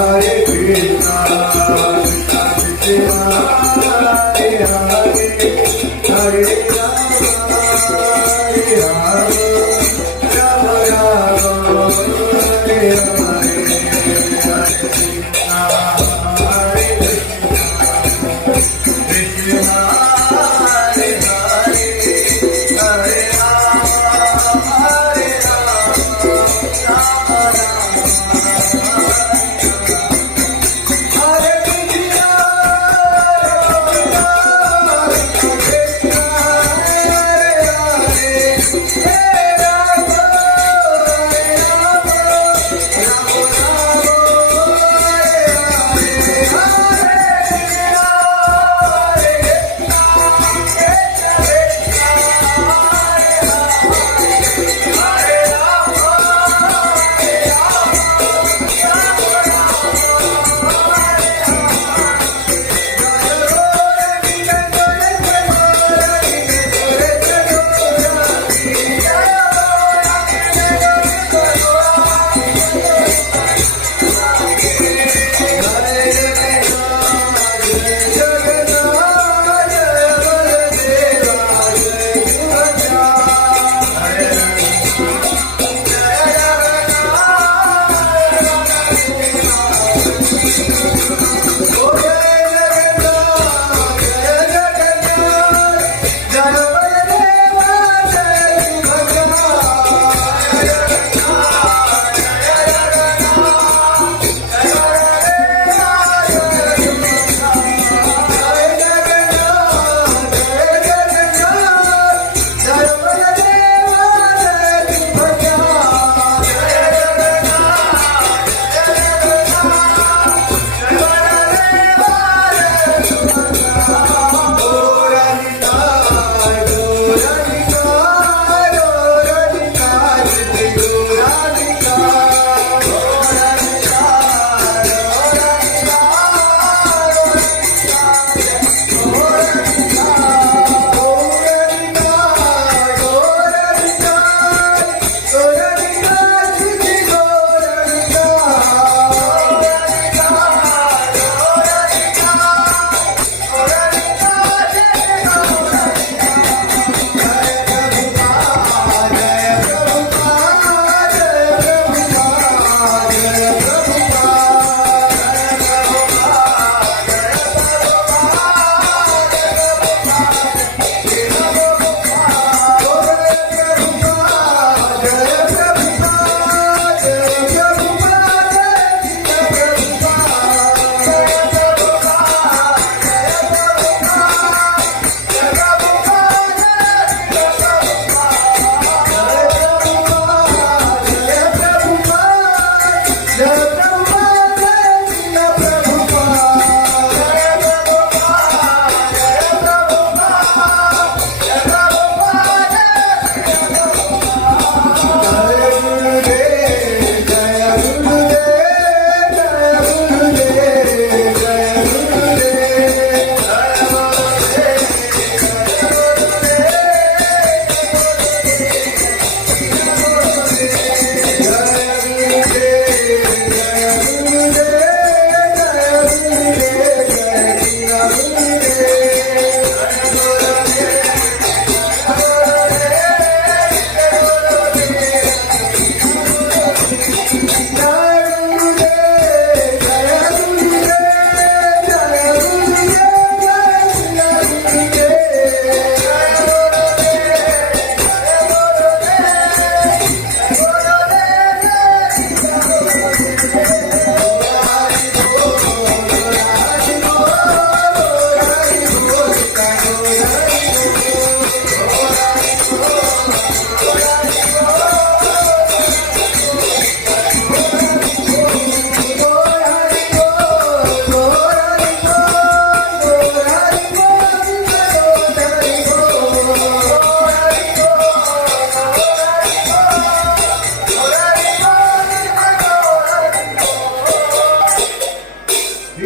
Hare Krishna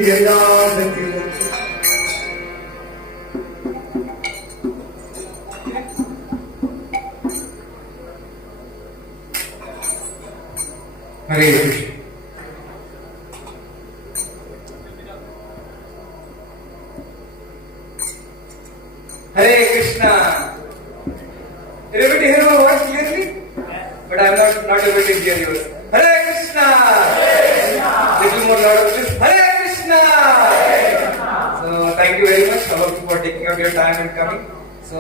Hare Krishna. Hare Krishna. Everybody hear my voice clearly? But I am not able to hear yours. Hare Krishna. Little more louder, please. Hare Krishna. So thank you very much, all of you, for taking out your time and coming. So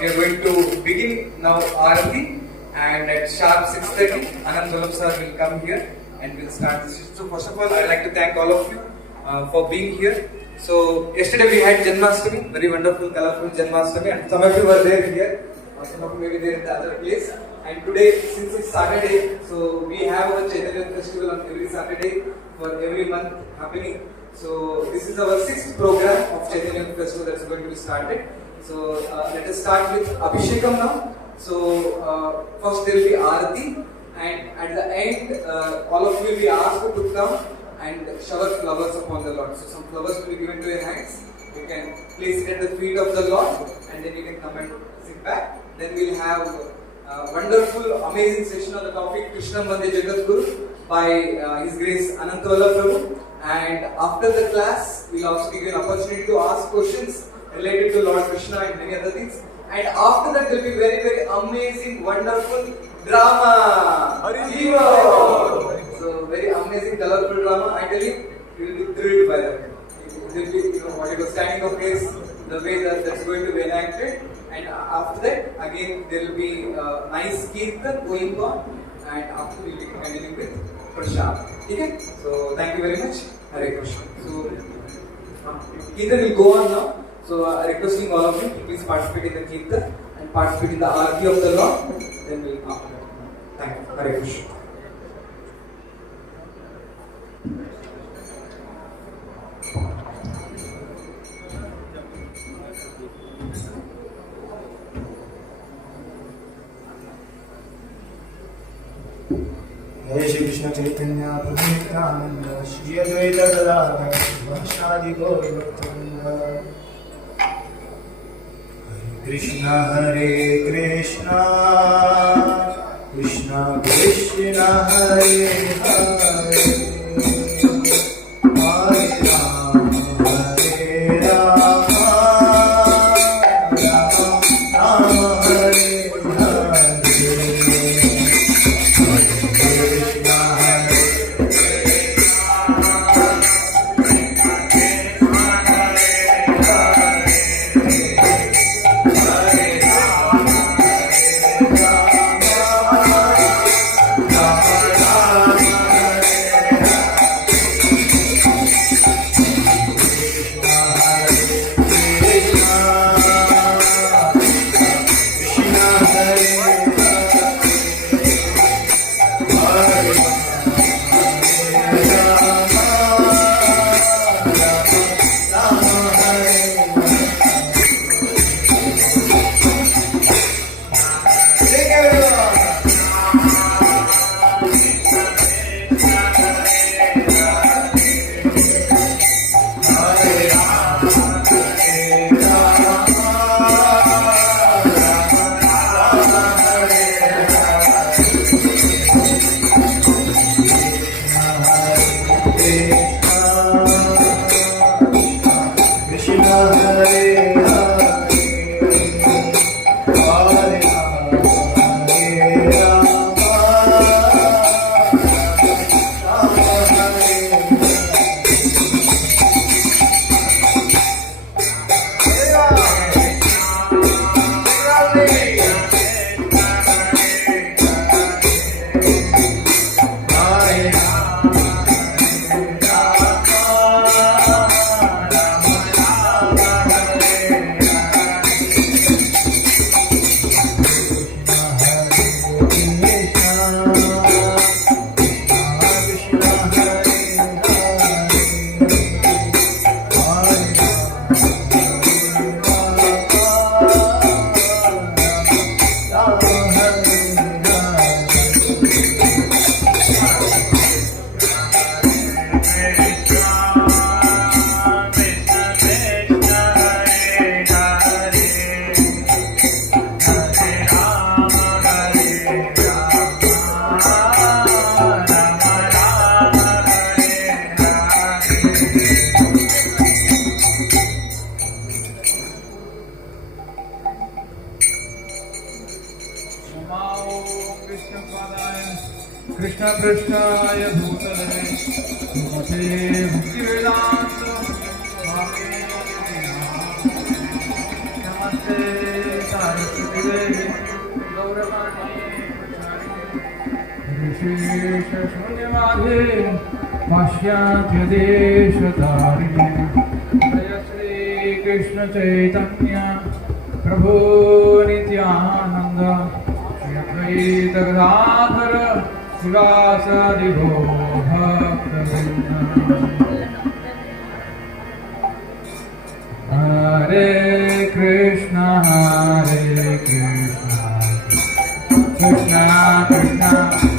we are going to begin now Aarati, and at sharp 6:30, Anand Gurum sir will come here and we'll start this. So first of all, I'd like to thank all of you for being here. So yesterday we had Janmashtami, very wonderful, colorful Janmashtami, and some of you were there here, some of you may be there in the other place. And today, since it's Saturday, so we have a Chaitanya festival on every Saturday for every month happening. So this is our 6th program of Chaitanya festival that's going to be started. So let us start with Abhishekam now. So first there will be Aarati, and at the end all of you will be asked to come and shower flowers upon the Lord. So some flowers will be given to your hands. You can place it at the feet of the Lord, and then you can come and sit back. Then we'll have a wonderful, amazing session on the topic Krishnan, Vande, Jagad by His Grace Anantawalla Prabhu. And after the class, we'll also give you an opportunity to ask questions related to Lord Krishna and many other things. And after that, there will be very, very amazing, wonderful drama. So very amazing, colorful drama. I tell you, you will be thrilled by that. It will be, what it was standing of place, the way that's going to be enacted. And after that, again, there will be nice kirtan going on. And after we will be continuing with Prashad. Okay? So thank you very much. Hare Krishna. So kirtan will go on now. So requesting all of you to please participate in the kirtan and participate in the Aarati of the Lord. Then we'll come after that. Thank you. Hare Krishna. Jai Shri Krishna Chaitanya Prabhu Nityananda Shri Advaita Gadadhara Vaishnava Gaura Bhakta Krishna Hare Krishna Krishna Krishna Hare Hare Hare Rama Hare Rama Rama Rama Hare Hare Krishna Prasthaya Bhutale Sumate Bhaktivedanta Swami Namaste Saraswati Devi Gauravani Rishesha Shunyavadhe Vashyantya Deshatharine Jaya Shri Krishna Chaitanya Prabhu Nityananda Shri Gadadhara Sivasadi Bhakta-vrinda Hare Krishna Krishna Krishna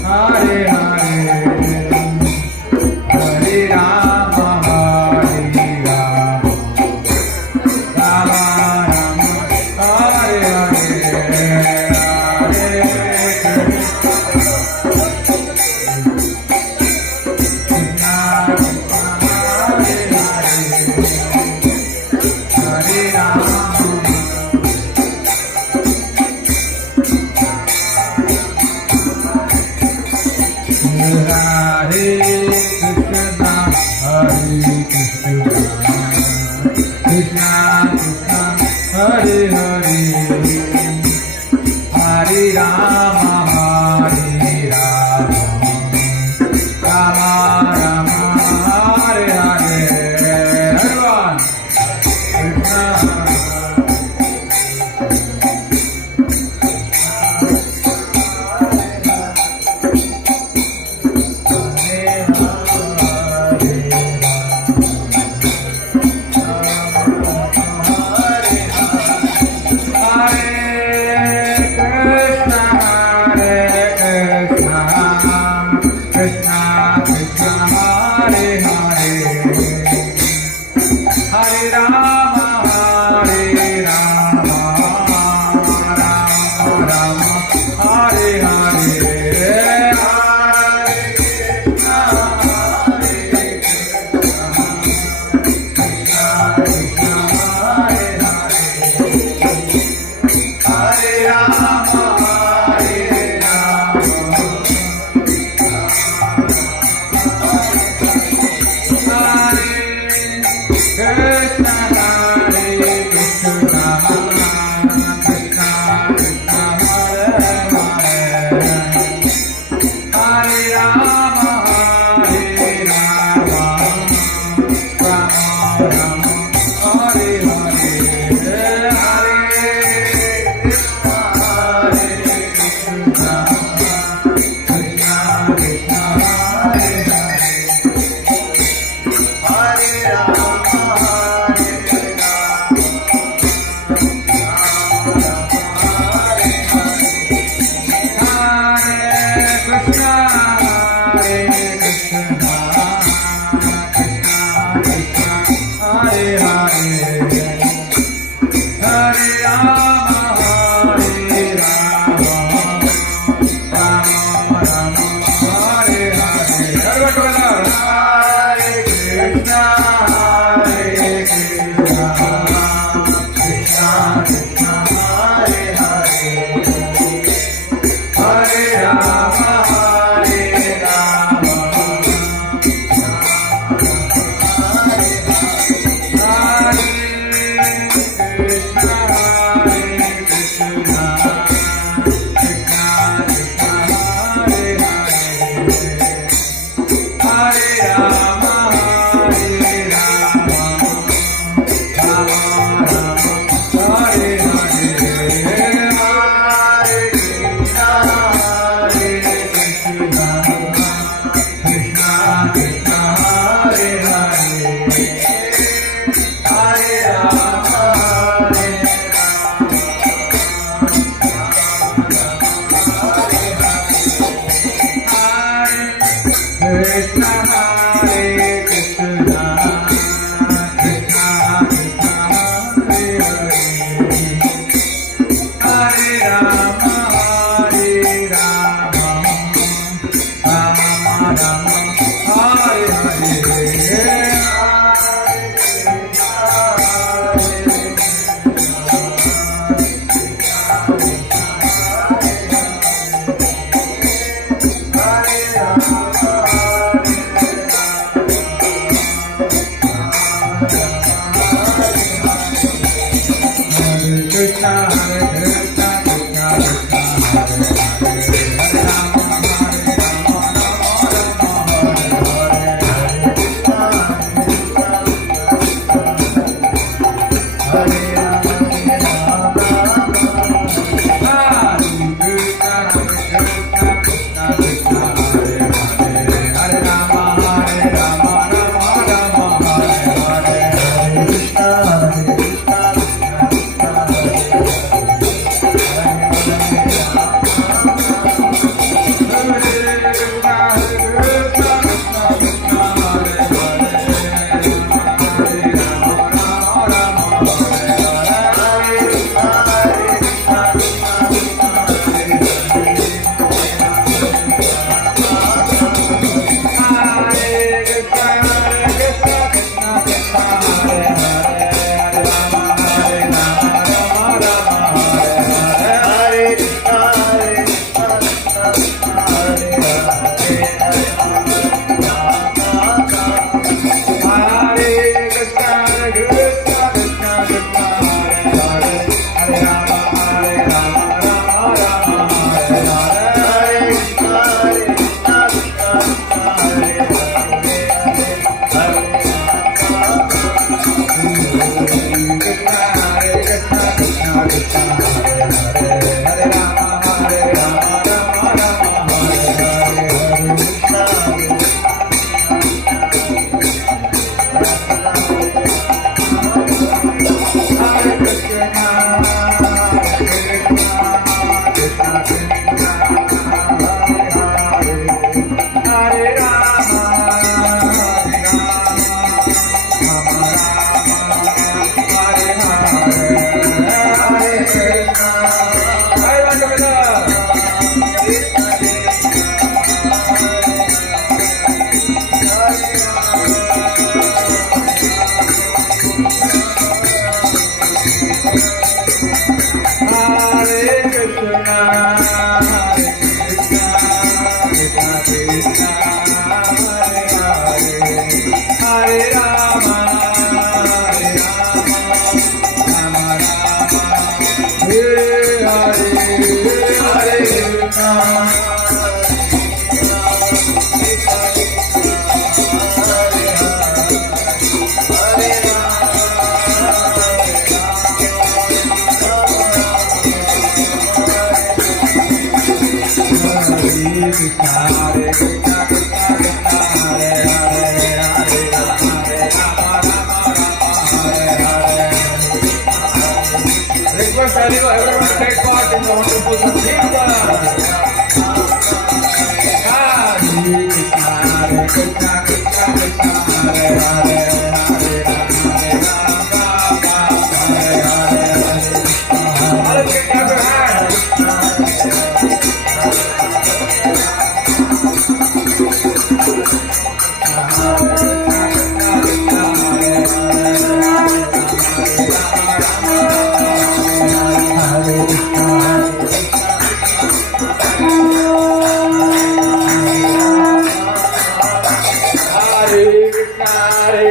Hare Hare Hare Rama Hare Rama Rama Rama Hare Hare Everyone take part in the wonderful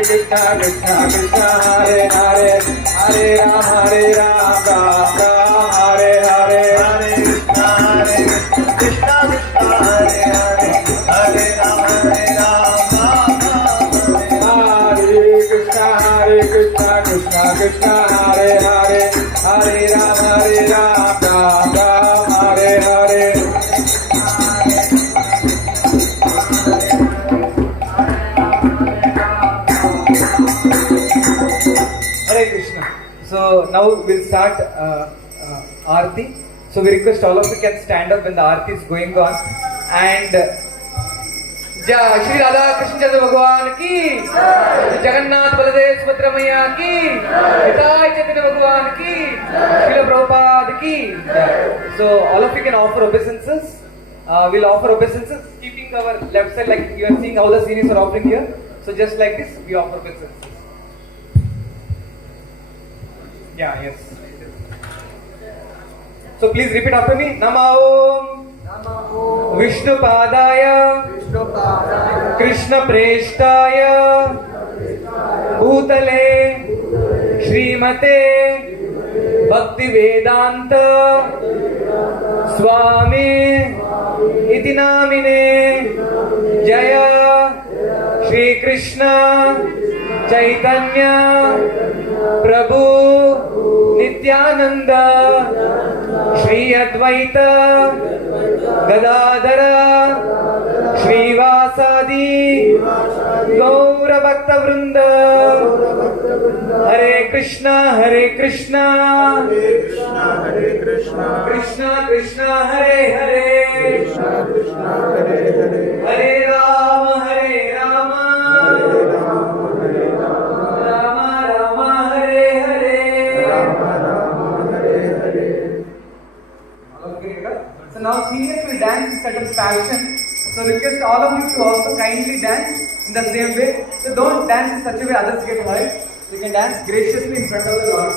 Krishna Krishna Krishna Hare Hare Hare Ram Ram Ram Hare Hare Hare Krishna Krishna Hare Hare Hare Ram Ram Hare Krishna Krishna Krishna Hare Hare Hare Ram Ram Hare Hare So now we'll start Aarti. So we request all of you can stand up when the Aarti is going on. And Shri Radha Krishna Chandra Bhagwan ki, Jagannath Baladev Subhadra Maiya ki, Nitai Chaitanya Bhagwan ki, Srila Prabhupada ki. So all of you can offer obeisances. We'll offer obeisances keeping our left side like you are seeing how the seniors are offering here. So just like this we offer obeisances. Yeah, yes. So please repeat after me. Namo Vishnu Padaya Krishna Preshtaya Bhutale Srimate Bhakti Vedanta Swami Iti Namine Jaya Shri Krishna Chaitanya Prabhu Nityananda Shri Advaita Gadadara Shri Vasadi Gaura Bhakta Vrinda Hare Krishna Hare Krishna Krishna Krishna Hare Hare Hare Rama Hare Rama So now seniors will dance in certain fashion. So request all of you to also kindly dance in the same way. So don't dance in such a way others get hurt. You can dance graciously in front of the Lord.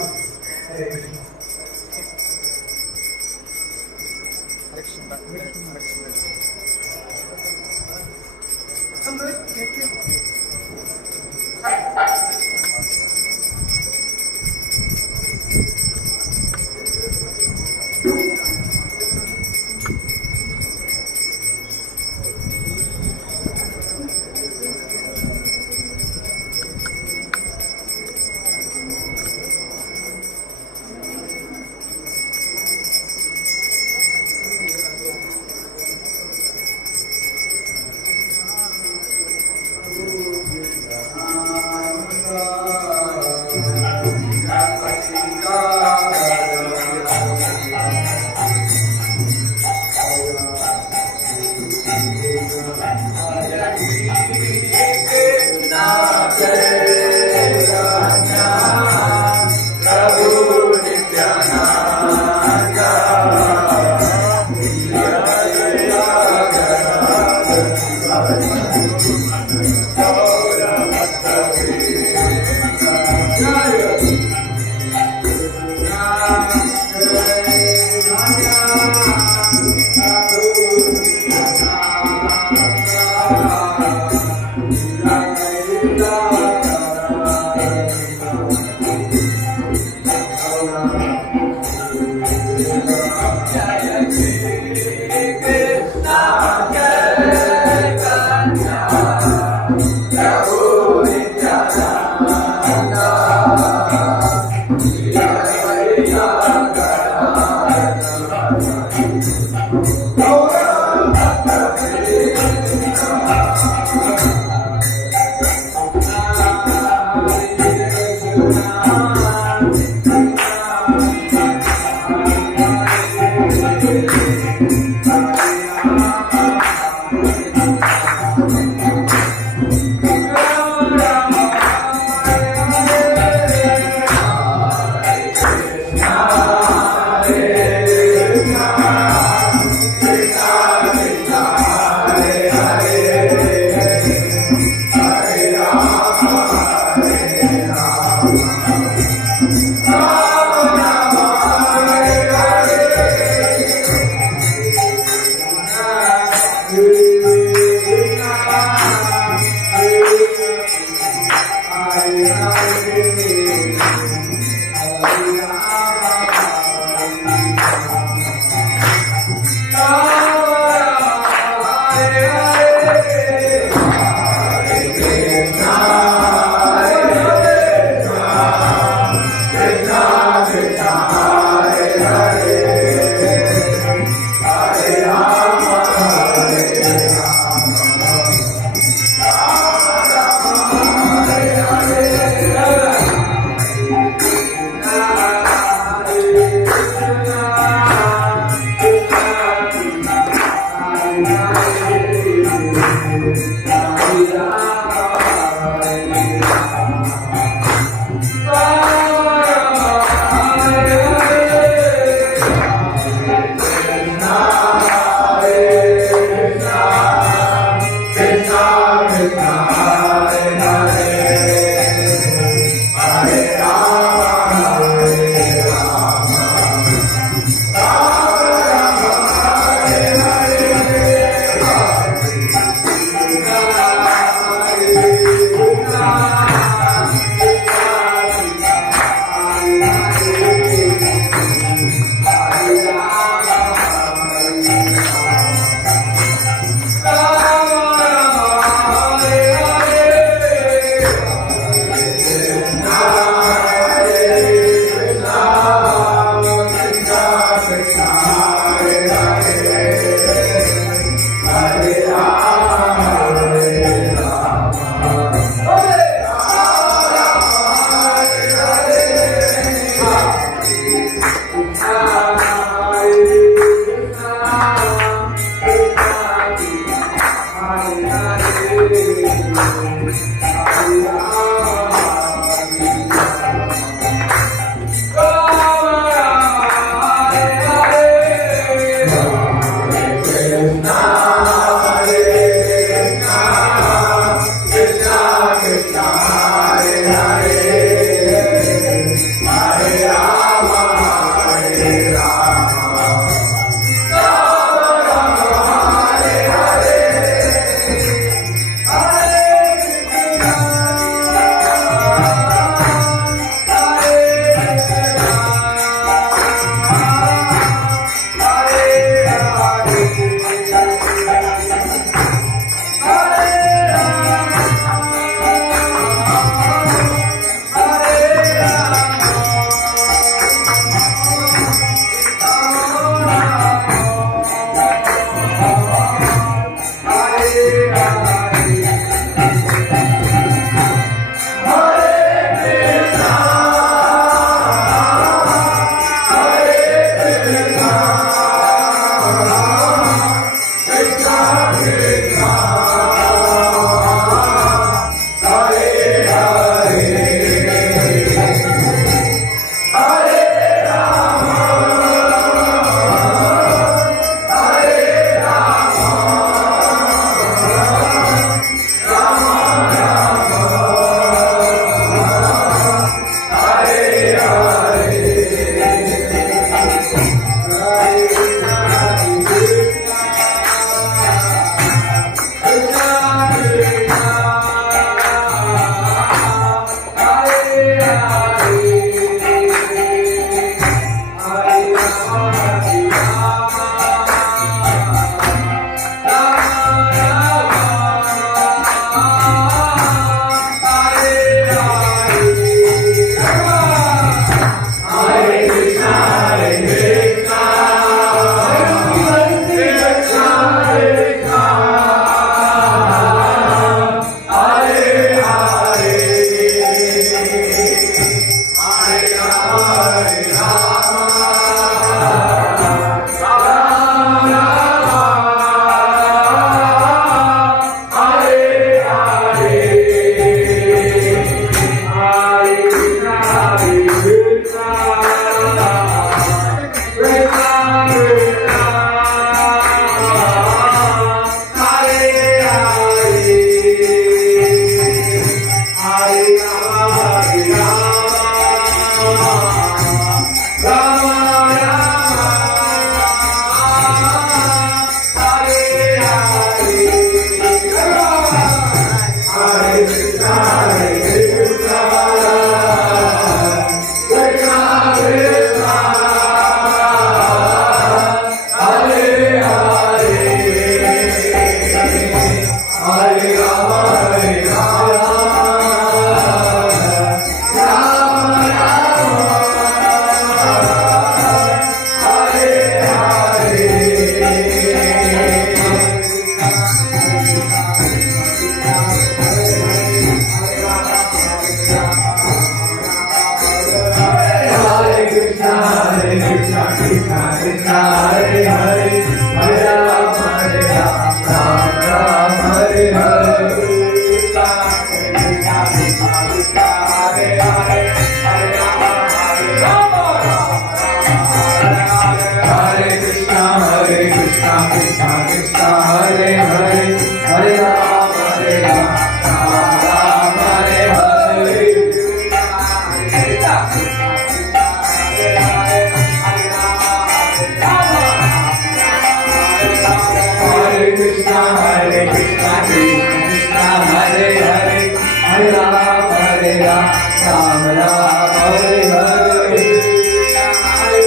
Ram Ram Hare Hare Hare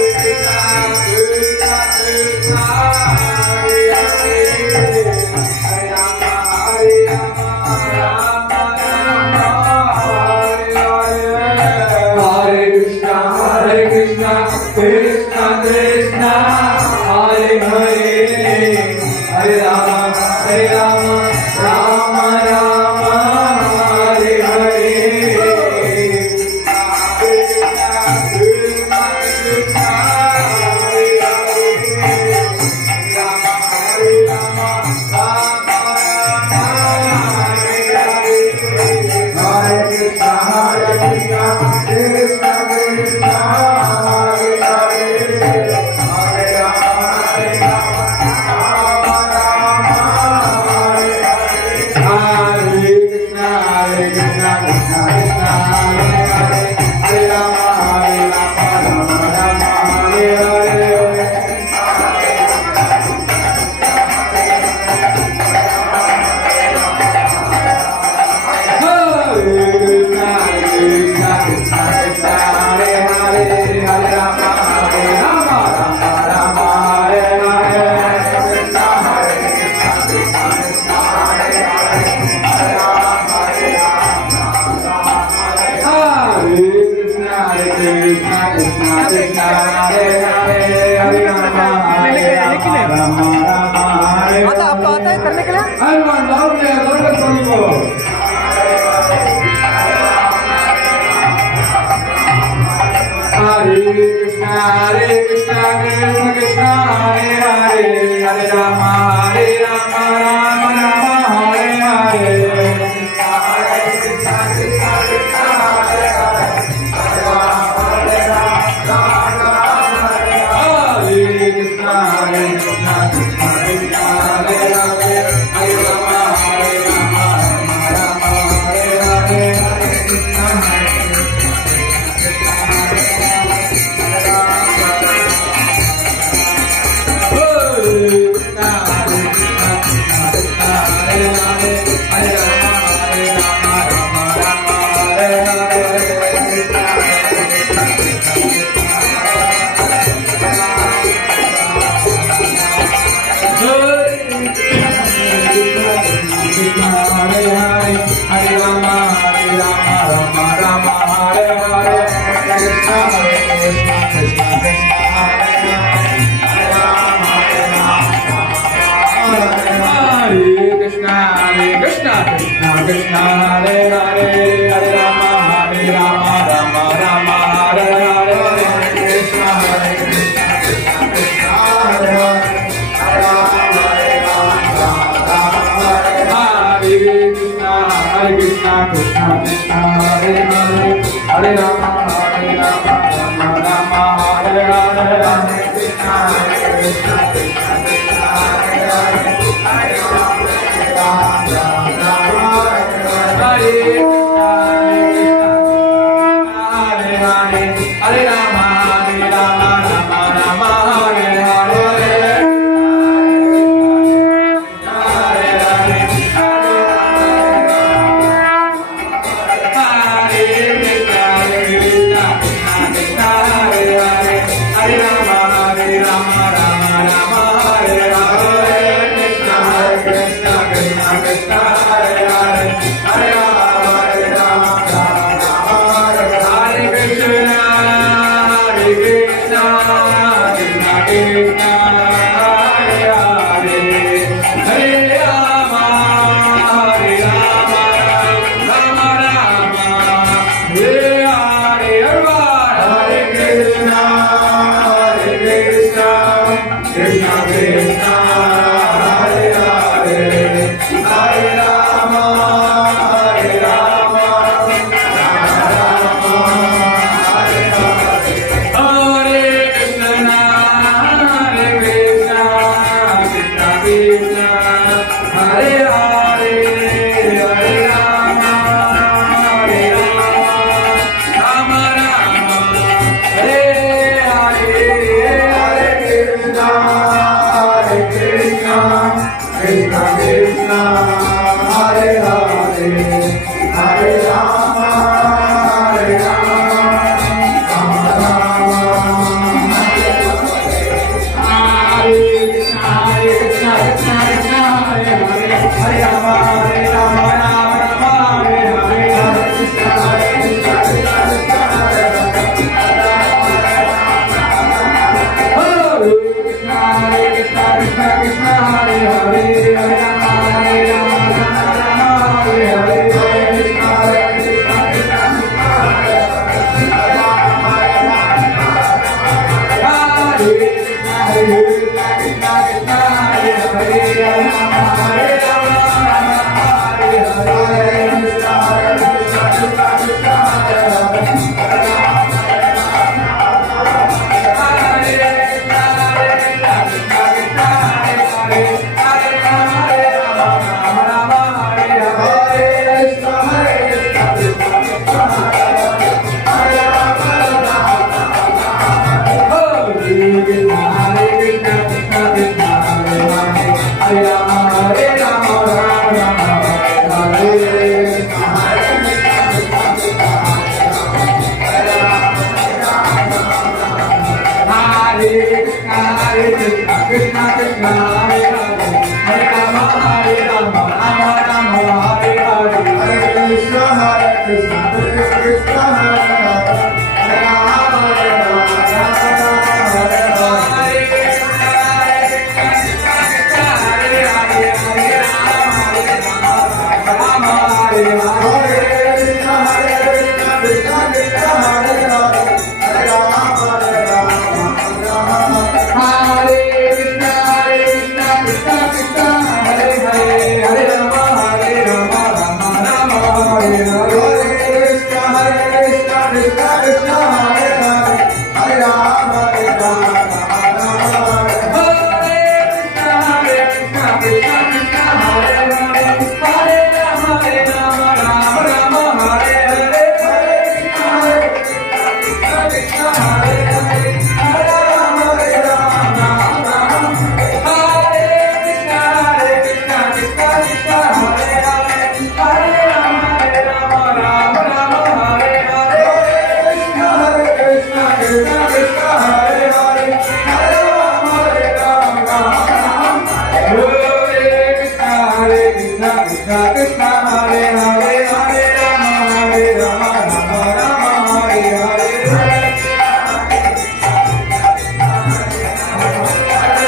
Krishna Krishna Krishna Hare Hare Hare Rama Hare Rama Rama Rama Hare Hare Hare Krishna Krishna Krishna Hare Hare Hare Rama Rama Rama Hare Hare आता आपको आता है करने के लिए? Hare Krishna Krishna Krishna Hare Hare Hare Rama Rama Rama Hare Hare Hare Krishna Krishna Krishna Hare Hare Hare Rama Hare Krishna Krishna Krishna Hare Hare Hare Rama Rama Hare Hare Hare Krishna Krishna Hare Hare Hare Rama Rama Rama Hare Hare Krishna Hare Krishna Krishna Hare Hare Hare Rama Hare Krishna Krishna Krishna Hare Hare Hare Rama Rama Rama Hare Hare Krishna Krishna Krishna Hare Hare Hare Hare Rama Krishna Krishna Hare Hare Hare Rama Rama Rama Hare Hare Hare Krishna Krishna Krishna Hare Hare Hare Rama Rama Hare Hare Hare Krishna Krishna Krishna Hare Hare Hare Rama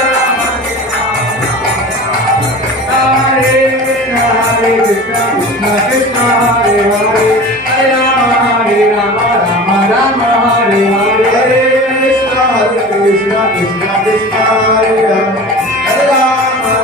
Hare Krishna Krishna Krishna Hare Hare Hare Rama Rama Rama Hare Hare Krishna Krishna Krishna Hare Hare Hare Rama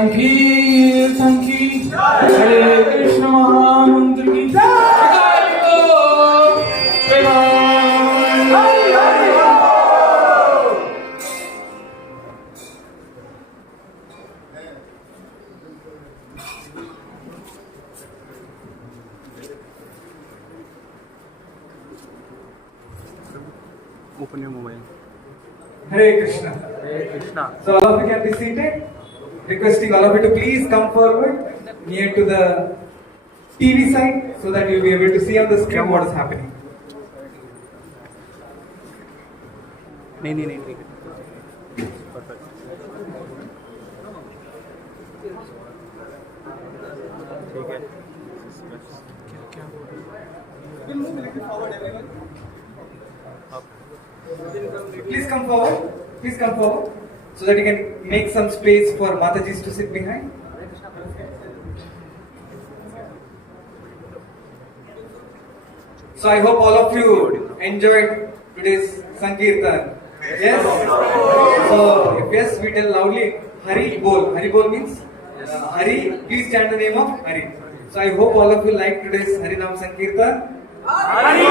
संकीर्तन की हरे कृष्ण महामंत्र की जय हो Premanand. Open your mobile. Hare Krishna. Hare Krishna. So all of you can be seated. Requesting all of you to please come forward near to the TV side so that you'll be able to see on the screen what is happening. नहीं ठीक है perfect ठीक है Please come forward. Please come forward so that you can make some space for Matajis to sit behind. So I hope all of you enjoyed today's Sankirtan. Yes? So if yes, we tell loudly Hari Bol. Hari Bol means Hari, please chant the name of Hari. So I hope all of you like today's Harinam Sankirtan. Hari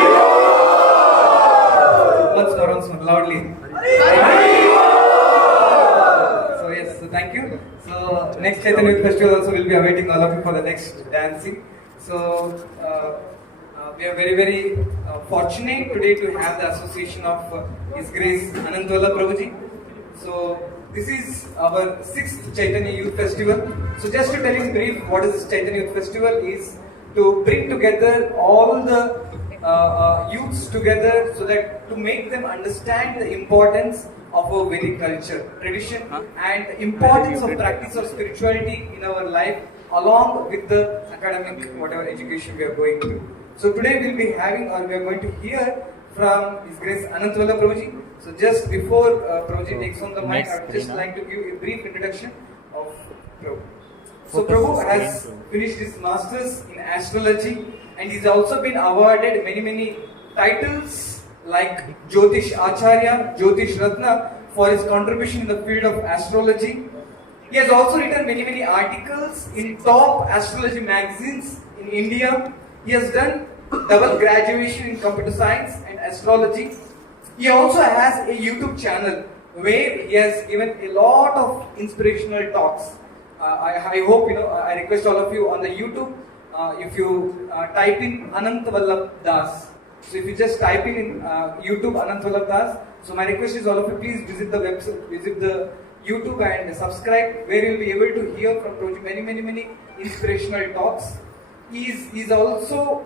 Let's go around loudly. So yes, so thank you. So next Chaitanya Youth Festival also will be awaiting all of you for the next dancing. So we are very fortunate today to have the association of His Grace Anantwala Prabhuji. So this is our 6th Chaitanya Youth Festival. So just to tell you in brief what is this Chaitanya Youth Festival is to bring together all the youths together so that to make them understand the importance of our Vedic culture, tradition and the importance of practice of spirituality in our life along with the academic whatever education we are going through. So today we will be having or we are going to hear from His Grace Anantwala Prabhuji. So just before Prabhuji takes on the mic, I would just like to give a brief introduction of Prabhu. So Prabhu has finished his masters in astrology and he's also been awarded many titles like Jyotish Acharya, Jyotish Ratna for his contribution in the field of astrology. He has also written many articles in top astrology magazines in India. He has done double graduation in computer science and astrology. He also has a YouTube channel where he has given a lot of inspirational talks. I hope I request all of you on the YouTube if you type in Anant Vallabh Das. So if you just type in YouTube Anant Vallabh Das, so my request is all of you please visit the website, visit the YouTube and subscribe where you'll be able to hear from Prabhuji many inspirational talks. He's also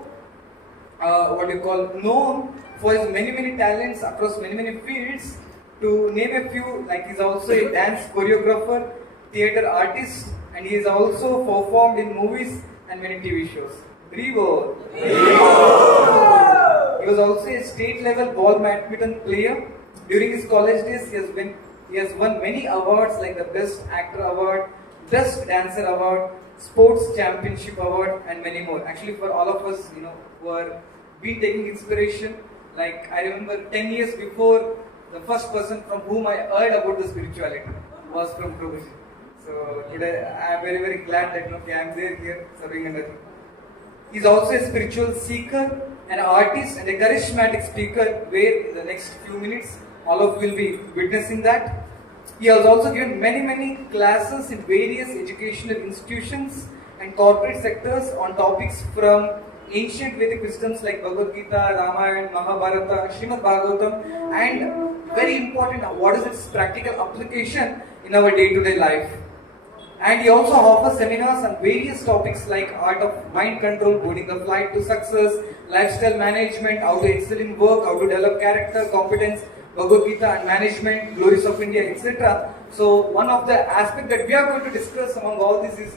known for his many talents across many fields. To name a few, like he's also a dance choreographer, theatre artist, and he has also performed in movies and many TV shows. Bravo! He was also a state level ball badminton player. During his college days, he has won many awards like the Best Actor Award, Best Dancer Award, Sports Championship Award, and many more. Actually, for all of us, who are been taking inspiration, like I remember 10 years before, the first person from whom I heard about the spirituality was from Prabhuji. So today I am very glad that I am there here serving under him. He is also a spiritual seeker, an artist, and a charismatic speaker. Where in the next few minutes, all of you will be witnessing that. He has also given many classes in various educational institutions and corporate sectors on topics from ancient Vedic wisdoms like Bhagavad Gita, Ramayana, Mahabharata, Srimad Bhagavatam, and very important, what is its practical application in our day-to-day life. And he also offers seminars on various topics like art of mind control, boarding the flight to success, lifestyle management, how to excel in work, how to develop character, competence, Bhagavad Gita and management, glories of India, etc. So one of the aspects that we are going to discuss among all this is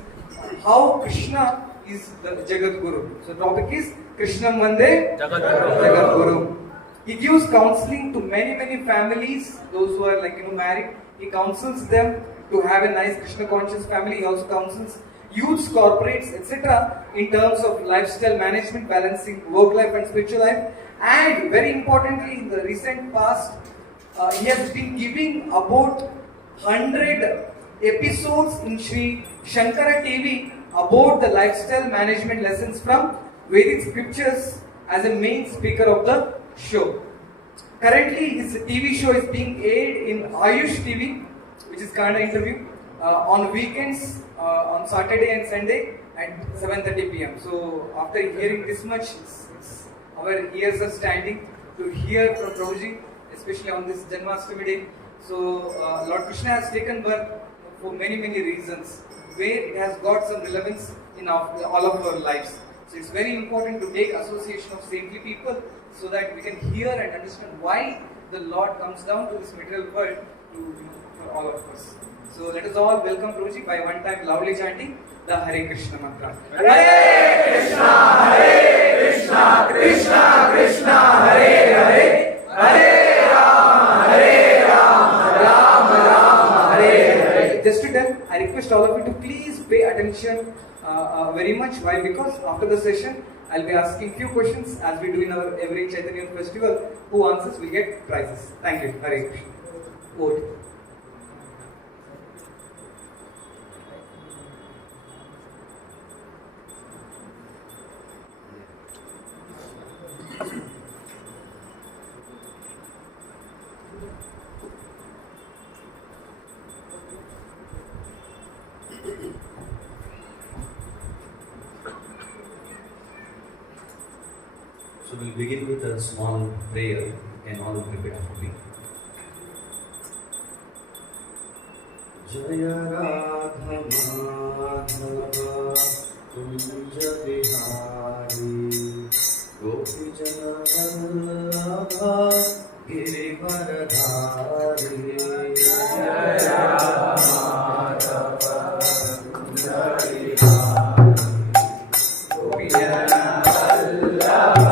how Krishna is the Jagad Guru. So the topic is Krishnan Vande Jagad Guru. He gives counseling to many families, those who are married. He counsels them to have a nice Krishna conscious family. He also counsels youths, corporates, etc. in terms of lifestyle management, balancing work life and spiritual life. And very importantly, in the recent past, he has been giving about 100 episodes in Sri Shankara TV about the lifestyle management lessons from Vedic scriptures as a main speaker of the show. Currently, his TV show is being aired in Ayush TV, which is Kannada interview, on weekends, on Saturday and Sunday at 7:30 p.m. So, after hearing this much, our ears are standing to hear from Prabhuji, especially on this Janmashtami day. So, Lord Krishna has taken birth for many reasons, where it has got some relevance in all of our lives. So, it's very important to take association of saintly people so that we can hear and understand why the Lord comes down to this material world for all of us. So, let us all welcome Prabhuji by one time loudly chanting the Hare Krishna mantra. Hare Krishna, Krishna Krishna, Hare Hare, Hare Rama, Rama Hare Hare. Just to tell, I request all of you to please pay attention very much. Why? Because after the session, I'll be asking few questions as we do in our every Chaitanya festival. Who answers will get prizes. Thank you. Hare Krishna. Vote. So we'll begin with a small prayer and all repeat after me. Jaya Radha Madhava Kunja Bihari Gopi Jana Vallabha Girivaradhari Jaya Radha Madhava Kunja Bihari Gopi Jana Vallabha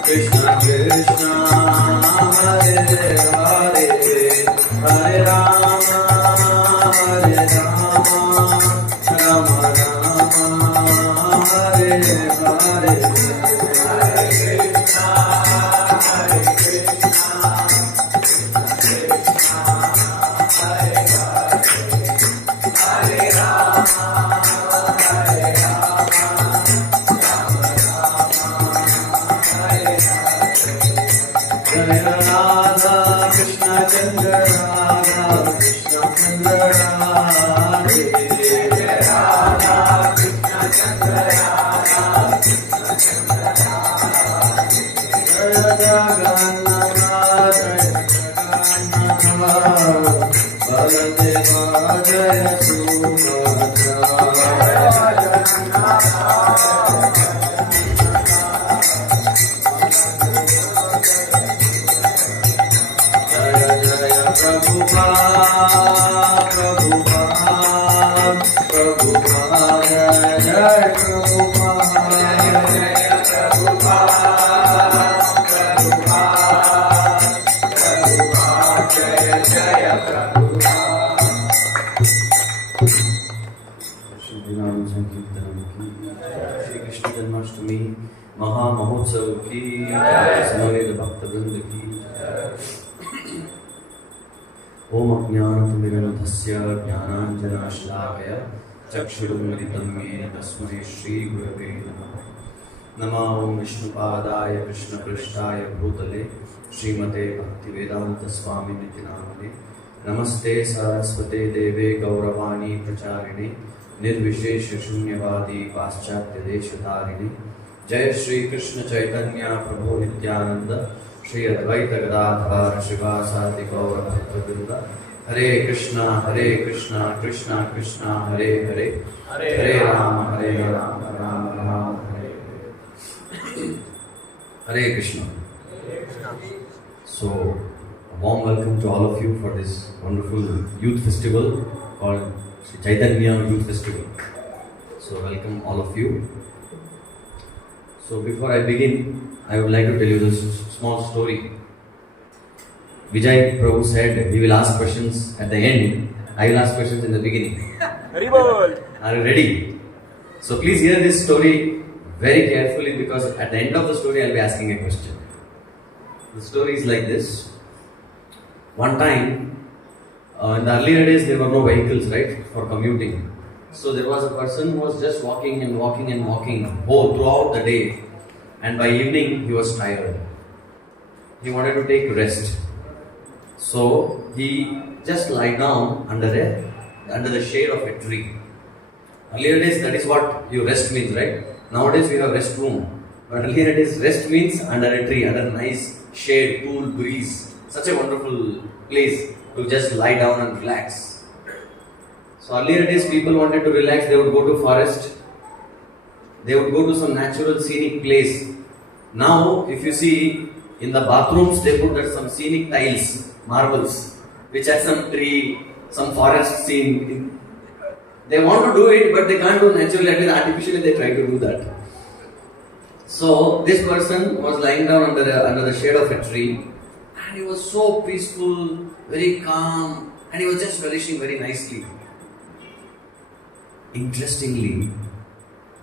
Krishna Krishna Shri Krishna Janmashtami महामहोत्सव की समवेत भक्तवृंद की ओम अज्ञानतिमिरन्धस्य ज्ञानाञ्जनश्लाकया चक्षुरुन्मिलितं येन तस्मै श्रीगुरवे नमः। नमो ओम विष्णुपादाय कृष्णपृष्ठाय भूतले श्रीमते भक्तिवेदान्तस्वामिनिति नामने। नमस्ते सरस्वते देवे गौरवाणी प्रचारिणे निर्विशेष शून्यवादी पाश्चात्य देशतारिणे। जय श्री कृष्ण चैतन्य प्रभु नित्यानंद श्री अद्वैत गदाधर शिवासादि गौर भक्तवृंद। हरे कृष्णा कृष्णा कृष्णा हरे हरे, हरे राम राम राम हरे हरे। हरे Krishna. So, a warm welcome to all of you for this wonderful youth festival called Chaitanya Youth Festival. So, welcome all of you. So, before I begin, I would like to tell you this small story. Vijay Prabhu said he will ask questions at the end. I will ask questions in the beginning. Are you ready? So, please hear this story very carefully because at the end of the story I will be asking a question. The story is like this. One time, in the earlier days there were no vehicles, right, for commuting. So there was a person who was just walking and walking and walking throughout the day, and by evening he was tired. He wanted to take rest. So he just lied down under the shade of a tree. Earlier days that is what your rest means, right? Nowadays we have rest room. But earlier days rest means under a tree, under nice shade, cool breeze. Such a wonderful place to just lie down and relax. So earlier days people wanted to relax, they would go to forest, they would go to some natural scenic place. Now if you see in the bathrooms they put some scenic tiles, marbles, which has some tree, some forest scene. They want to do it but they can't do naturally, at least artificially they try to do that. So this person was lying down under the shade of a tree and he was so peaceful, very calm, and he was just relishing very nicely. Interestingly,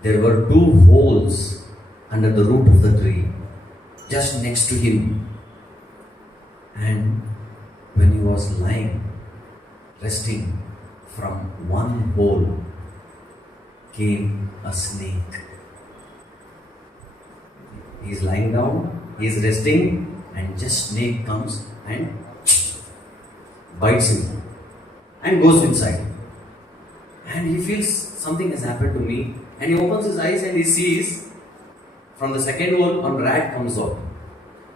there were 2 holes under the root of the tree, just next to him. And when he was lying, resting, from one hole came a snake. He is lying down, he is resting, and just snake comes and bites him and goes inside. And he feels something has happened to me, and he opens his eyes and he sees from the second hole a rat comes out.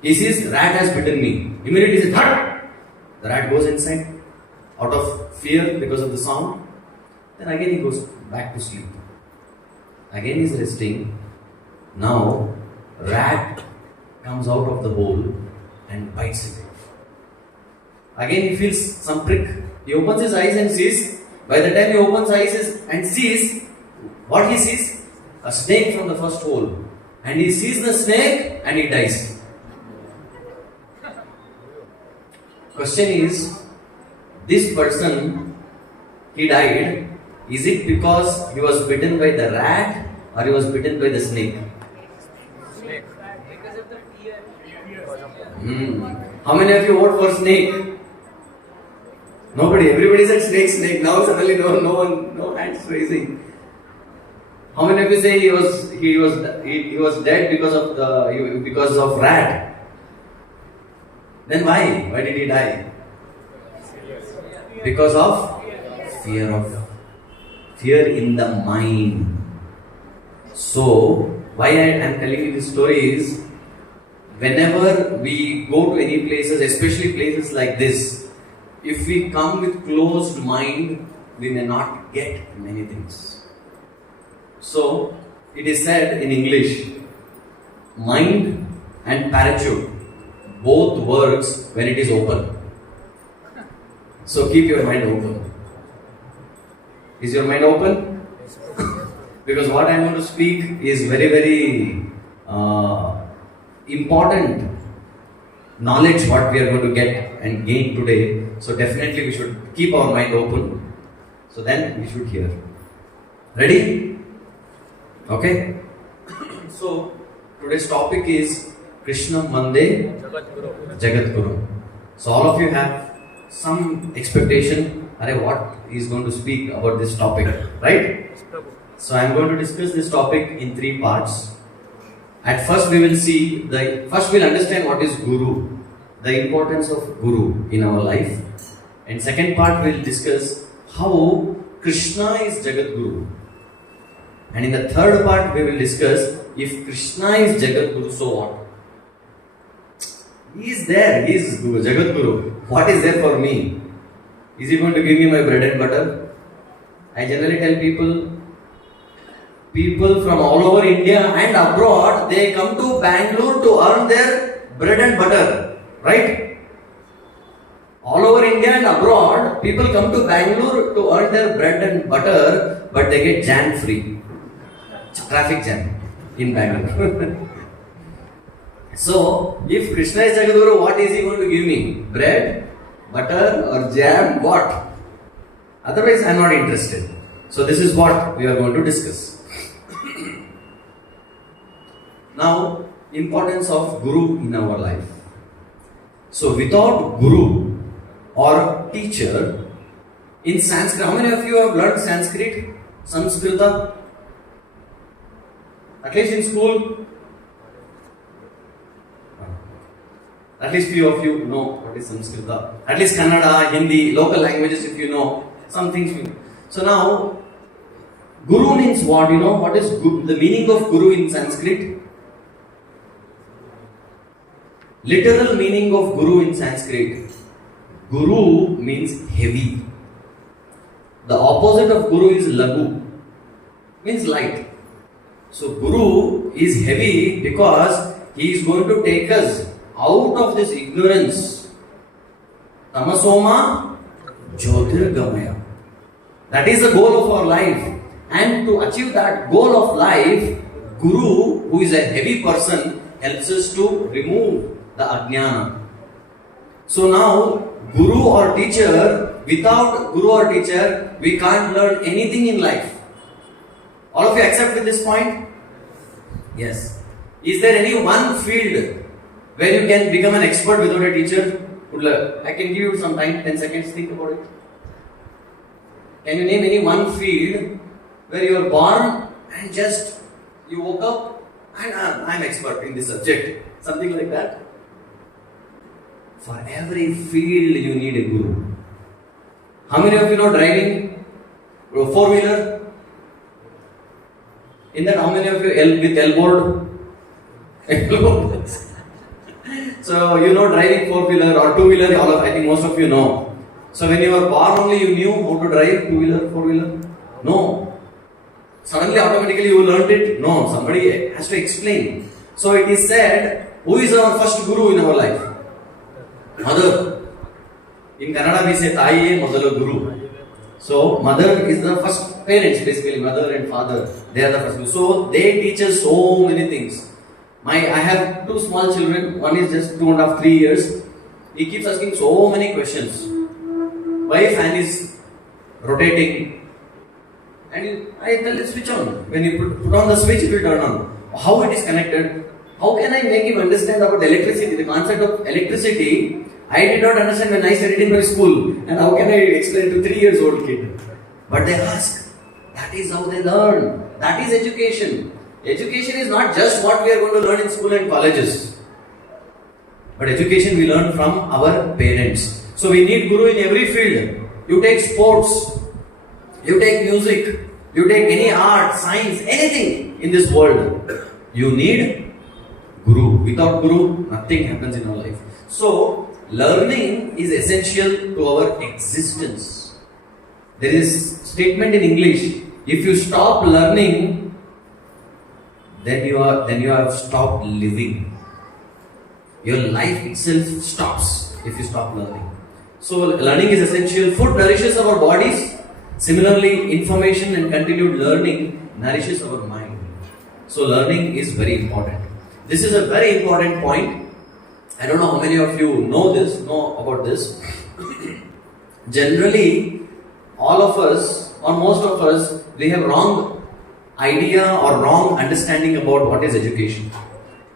He sees rat has bitten me. Immediately he says, "Hut!" The rat goes inside out of fear because of the sound. Then again he goes back to sleep. Again he is resting. Now rat comes out of the hole and bites him. Again he feels some prick. He opens his eyes and sees. By the time he opens his eyes and sees, what he sees? A snake from the first hole. And he sees the snake and he dies. Question is, this person, he died, is it because he was bitten by the rat or he was bitten by the snake? How many of you vote for snake? Nobody. Everybody said snake, snake. Now suddenly no one, no hands raising. How many of you say he was dead because of rat? Then why? Why did he die? Because of fear in the mind. So why I am telling you this story is, whenever we go to any places, especially places like this, if we come with closed mind, we may not get many things. So it is said in English, mind and parachute both works when it is open. So keep your mind open. Is your mind open? Because what I am going to speak is very, very important knowledge what we are going to get and gain today. So definitely we should keep our mind open. So then we should hear. Ready? Okay? So today's topic is Krishnan Vande Jagad Gurum. So all of you have some expectation, what is going to speak about this topic, right? So I am going to discuss this topic in 3 parts. At first we'll understand what is Guru, the importance of Guru in our life. And second part we'll discuss how Krishna is Jagad Guru. And in the third part we will discuss, if Krishna is Jagad Guru, so what? He is there, he is Jagad Guru. What is there for me? Is he going to give me my bread and butter? I generally tell people from all over India and abroad, they come to Bangalore to earn their bread and butter, right? All over India and abroad, people come to Bangalore to earn their bread and butter, but they get jam free. Traffic jam in Bangalore. So, if Krishna is Jagadguru, what is he going to give me? Bread, butter or jam? What? Otherwise, I am not interested. So, this is what we are going to discuss. Now, importance of Guru in our life. So, without Guru or teacher, in Sanskrit, how many of you have learned Sanskrit? Sanskrita? At least in school? At least few of you know what is Sanskrita. At least Kannada, Hindi, local languages if you know. Some things you know. So now, Guru means what? You know what is the meaning of Guru in Sanskrit? Literal meaning of Guru in Sanskrit. Guru means heavy. The opposite of Guru is Lagu. Means light. So Guru is heavy because he is going to take us out of this ignorance. Tamasoma Jyotirgamaya. That is the goal of our life. And to achieve that goal of life, Guru, who is a heavy person, helps us to remove the ajnana. So now, Guru or teacher, without Guru or teacher, we can't learn anything in life. All of you accept with this point? Yes. Is there any one field where you can become an expert without a teacher? I can give you some time, 10 seconds, think about it. Can you name any one field where you are born and just you woke up and I'm expert in this subject? Something like that. For every field you need a Guru. How many of you know driving? 4-wheeler? In that, how many of you with elbowed? So you know driving 4-wheeler or 2-wheeler, I think most of you know. So when you were born only you knew how to drive 2-wheeler, 4-wheeler? No. Suddenly automatically you learned it? No. Somebody has to explain. So it is said, who is our first Guru in our life? Mother. In Kannada we say Taiye Modala Guru. So mother is the first parents, basically mother and father. They are the first Guru. So they teach us so many things. I have 2 small children. One is just 2.5, 3 years. He keeps asking so many questions. Why fan is rotating? And I tell it switch on. When you put on the switch, it will turn on. How it is connected? How can I make him understand about electricity? The concept of electricity, I did not understand when I studied in my school. And how can I explain to 3 years old kid? But they ask. That is how they learn. That is education. Education is not just what we are going to learn in school and colleges. But education we learn from our parents. So we need Guru in every field. You take sports, you take music, you take any art, science, anything in this world. You need Guru. Without Guru, nothing happens in our life. So, learning is essential to our existence. There is statement in English, if you stop learning, then you have stopped living. Your life itself stops if you stop learning. So learning is essential. Food nourishes our bodies. Similarly, information and continued learning nourishes our mind. So learning is very important. This is a very important point. I don't know how many of you know about this. Generally, all of us, or most of us, we have wrong idea or wrong understanding about what is education.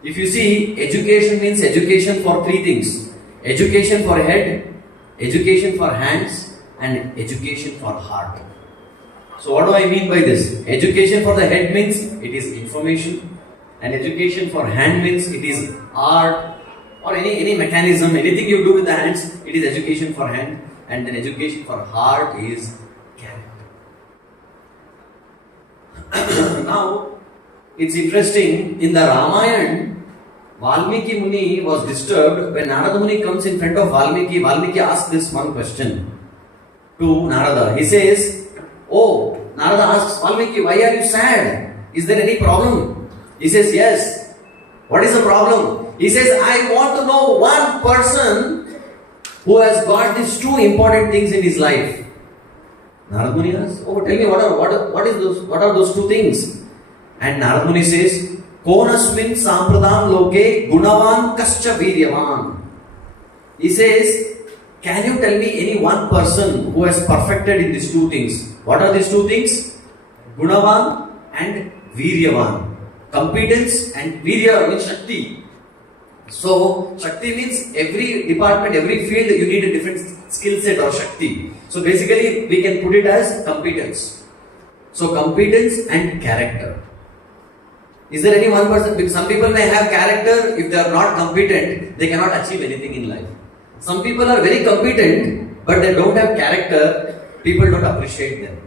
If you see, education means education for 3 things. Education for head, education for hands, and education for heart. So what do I mean by this? Education for the head means it is information, and education for hand means it is art or any mechanism, anything you do with the hands, it is education for hand, and then education for heart is character. Now, it's interesting, in the Ramayana, Valmiki Muni was disturbed when Narada Muni comes in front of Valmiki. Valmiki asks this one question to Narada. He says, oh, Narada asks Valmiki, why are you sad? Is there any problem? He says, yes. What is the problem? He says, I want to know one person who has got these 2 important things in his life. Narada Muni asks, oh, tell me what are those 2 things? And Narada Muni says, Konasmin sampradam loke gunavan kascha viryavan. He says, can you tell me any one person who has perfected in these 2 things? What are these 2 things? Gunavan and viryavan. Competence and virya means shakti. So, shakti means every department, every field you need a different skill set or shakti. So basically we can put it as competence. So competence and character. Is there any one person? Because some people may have character, if they are not competent, they cannot achieve anything in life. Some people are very competent, but they don't have character, people don't appreciate them.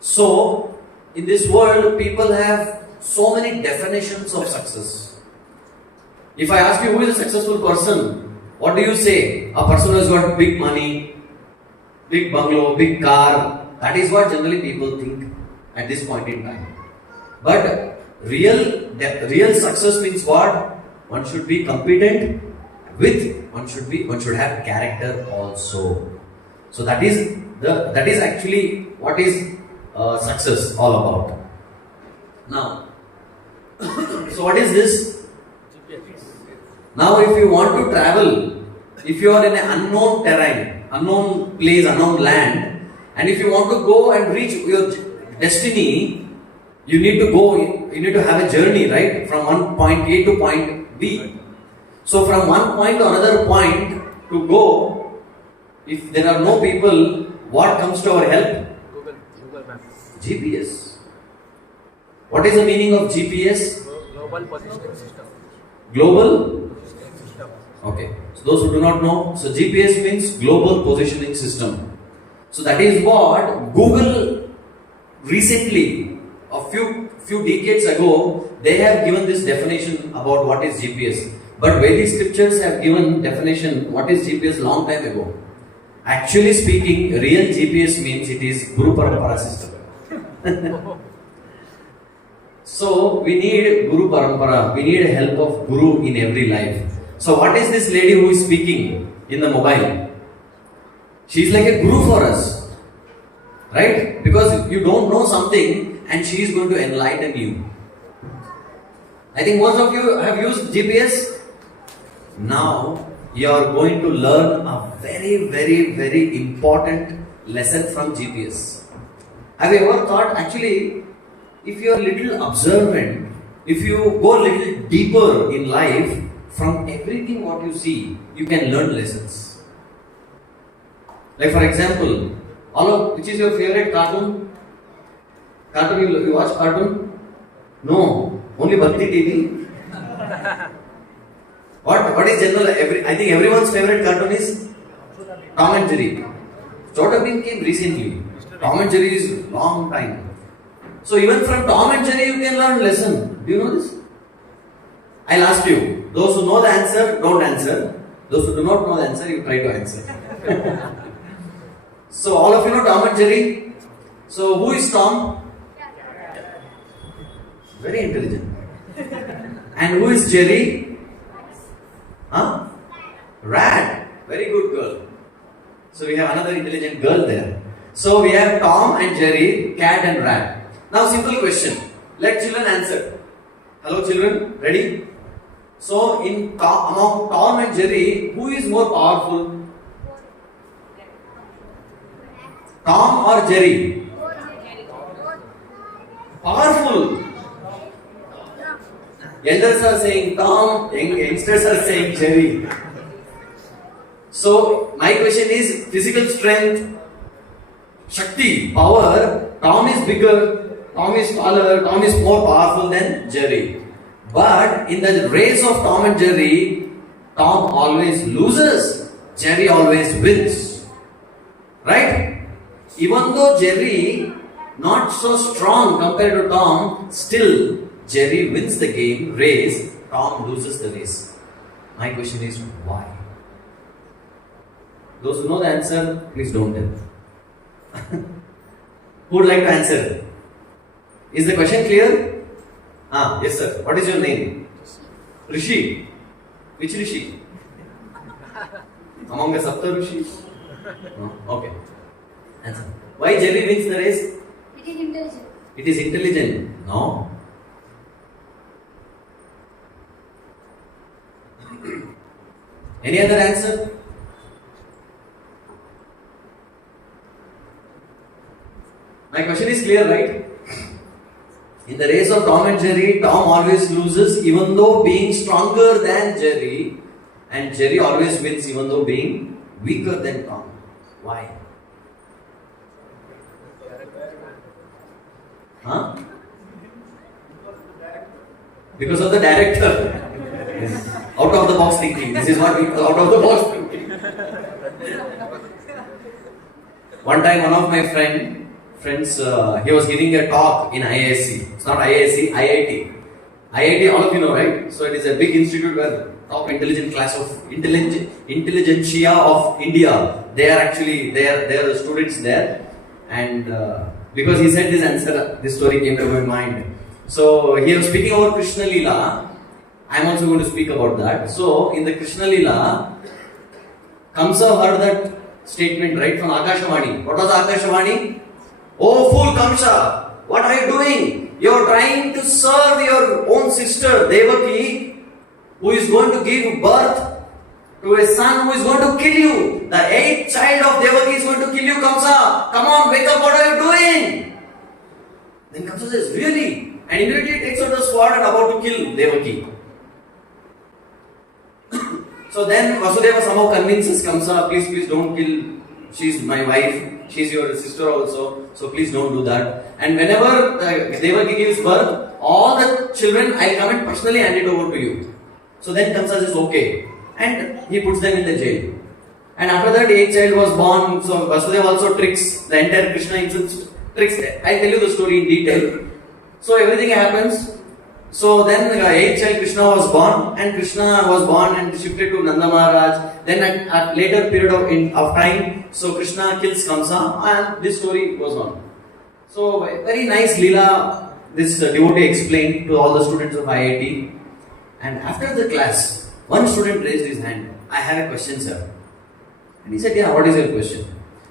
So, in this world, people have so many definitions of success. If I ask you who is a successful person, what do you say? A person who has got big money, big bungalow, big car. That is what generally people think at this point in time. But real success means what? One should be competent one should have character also. So that is actually what is success all about. Now, so what is this? Now if you want to travel, if you are in an unknown terrain, unknown place, unknown land, and if you want to go and reach your destiny, you need to have a journey, right? From one point A to point B. So from one point to another point to go, if there are no people, what comes to our help? Google Maps. GPS. What is the meaning of GPS? Global positioning system. Global? Positioning system. Okay. So those who do not know, so GPS means global positioning system. So that is what Google recently, a few decades ago, they have given this definition about what is GPS. But Vedic scriptures have given definition what is GPS long time ago. Actually speaking, real GPS means it is Guru Parampara system. So we need Guru Parampara, we need help of Guru in every life. So what is this lady who is speaking in the mobile? She is like a Guru for us. Right? Because you don't know something and she is going to enlighten you. I think most of you have used GPS. Now you are going to learn a very, very, very important lesson from GPS. Have you ever thought, actually, if you are little observant, if you go a little deeper in life, from everything what you see, you can learn lessons. Like for example, which is your favorite cartoon? You watch cartoon? No, only Bhakti TV. What is general? I think everyone's favorite cartoon is Tom and Jerry. Chota Bheem came recently. Tom and Jerry is long time. So even from Tom and Jerry you can learn lesson. Do you know this? I'll ask you. Those who know the answer, don't answer. Those who do not know the answer, you try to answer. So all of you know Tom and Jerry. So who is Tom? Very intelligent. And who is Jerry? Huh? Rat. Very good girl. So we have another intelligent girl there. So we have Tom and Jerry, cat and rat. Now simple question. Let children answer. Hello children, ready? So among Tom and Jerry, who is more powerful? Tom or Jerry? Powerful. Elders are saying Tom, youngsters are saying Jerry. So my question is physical strength, Shakti, power. Tom is bigger, Tom is taller, Tom is more powerful than Jerry. But in the race of Tom and Jerry, Tom always loses, Jerry always wins. Right? Even though Jerry not so strong compared to Tom, still Jerry wins the game, race, Tom loses the race. My question is why? Those who know the answer, please don't tell. Who would like to answer? Is the question clear? Yes sir. What is your name? Rishi. Which Rishi? Among the Sapta Rishis? No? Okay. Answer. Why Jerry wins the race? It is intelligent. It is intelligent. No. Any other answer? My question is clear, right? In the race of Tom and Jerry, Tom always loses even though being stronger than Jerry, and Jerry always wins even though being weaker than Tom. Why? Huh? Because of the director. Yes. Out of the box thinking. This is what we call out of the box thinking. One time, one of my friends, he was giving a talk in IISc. It's not IISc, IIT. IIT, all of you know, right? So it is a big institute where top intelligent class of intelligentsia of India. They are the students there. And because he said this answer, this story came to my mind. So he was speaking about Krishna Leela. I am also going to speak about that. So in the Krishna Leela, Kamsa heard that statement right from Akashavani. What was Akashavani? Oh fool Kamsa, what are you doing? You are trying to serve your own sister Devaki, who is going to give birth to a son who is going to kill you. The 8th child of Devaki is going to kill you, Kamsa. Come on, wake up, what are you doing? Then Kamsa says, really? And immediately takes out the sword and about to kill Devaki. So then Vasudeva somehow convinces Kamsa, please don't kill, she's my wife, she's your sister also, so please don't do that. And whenever Devaki gives birth, all the children, I'll come and personally hand it over to you. So then Kamsa says okay, and he puts them in the jail. And after that, 8th child was born, so Vasudeva also tricks the entire Krishna instance, tricks. I'll tell you the story in detail. So everything happens. So then the 8th child Krishna was born, and Krishna was born and shifted to Nanda Maharaj. Then at later period of time, so Krishna kills Kamsa, and this story goes on. So very nice Leela, this devotee explained to all the students of IIT. And after the class, one student raised his hand. I have a question, sir. And he said, yeah, what is your question?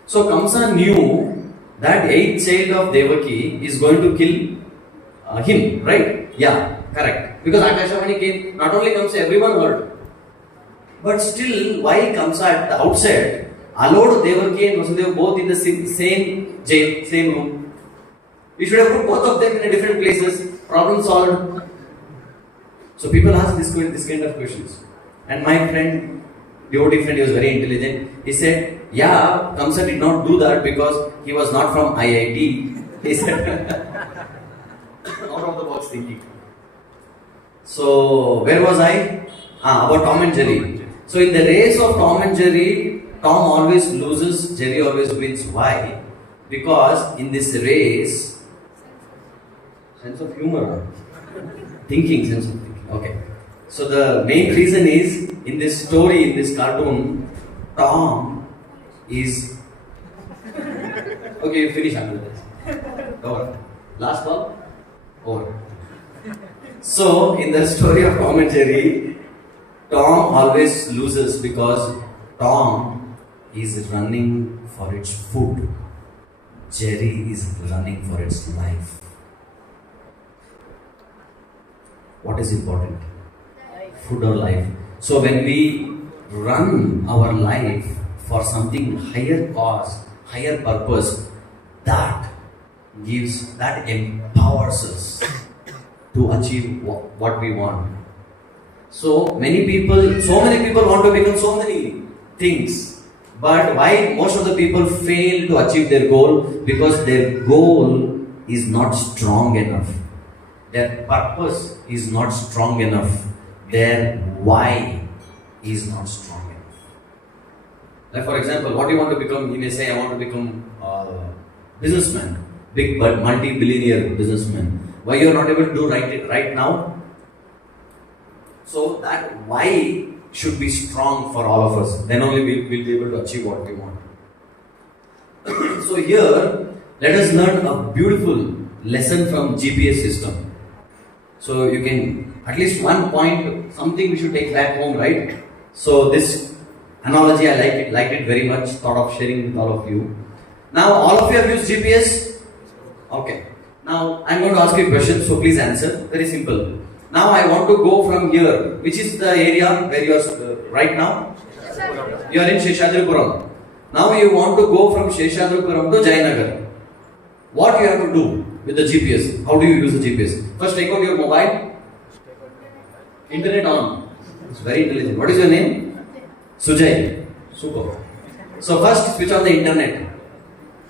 So Kamsa knew that 8th child of Devaki is going to kill him, right? Yeah, correct. Because Akashavani came, not only Kamsa, everyone heard. But still, why Kamsa at the outset allowed Devaki and Vasudeva both in the same jail, same room? You should have put both of them in different places. Problem solved. So people ask this kind of questions. And my friend, devotee friend, he was very intelligent. He said, yeah, Kamsa did not do that because he was not from IIT. He said, out of the box thinking. So, where was I? About Tom and Jerry. So, in the race of Tom and Jerry, Tom always loses, Jerry always wins. Why? Because in this race, sense of humor, thinking, sense of thinking. Okay. So, the main reason is, in this story, in this cartoon, Tom is. Okay, you finish after this. Over. Last call? Over. So, in the story of Tom and Jerry, Tom always loses because Tom is running for its food. Jerry is running for its life. What is important? Food or life. So, when we run our life for something higher cause, higher purpose, that empowers us to achieve what we want. So many people want to become so many things. But why most of the people fail to achieve their goal? Because their goal is not strong enough. Their purpose is not strong enough. Their why is not strong enough. Like for example, what do you want to become? You may say, I want to become a businessman, big multi-billionaire businessman. Why you are not able to do right now? So that why should be strong for all of us. Then only we'll be able to achieve what we want. So here, let us learn a beautiful lesson from GPS system. So you can, at least one point, something we should take back home, right? So this analogy, I liked it very much, thought of sharing with all of you. Now all of you have used GPS? Okay. Now I'm going to ask you a question, so please answer. Very simple. Now I want to go from here. Which is the area where you are right now? You are in Sheshadripuram. Now you want to go from Sheshadripuram to Jayanagar. What you have to do with the GPS? How do you use the GPS? First take out your mobile. Internet on. It's very intelligent. What is your name? Sujay. Super. So first switch on the internet.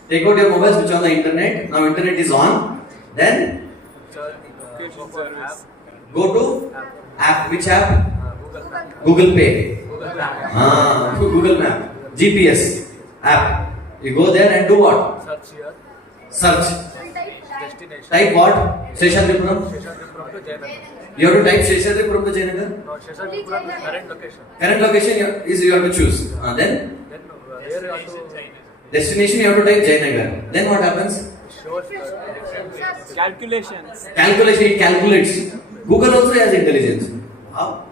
Take out your mobile, switch on the internet. Now internet is on. Then go to app. Which app? Google Pay. Google Map. GPS app. You go there and do what? Search here. Search. Destination. Type what? Sheshadripuram. Sheshadripuram to Jayanagar. You have to type Sheshadripuram to Jayanagar. No, Sheshadripuram is current location. Current location you have to choose. Then Then here you have to destination you have to type Jayanagar. Then what happens? show calculations. Calculation, it calculates. Google also has intelligence. How?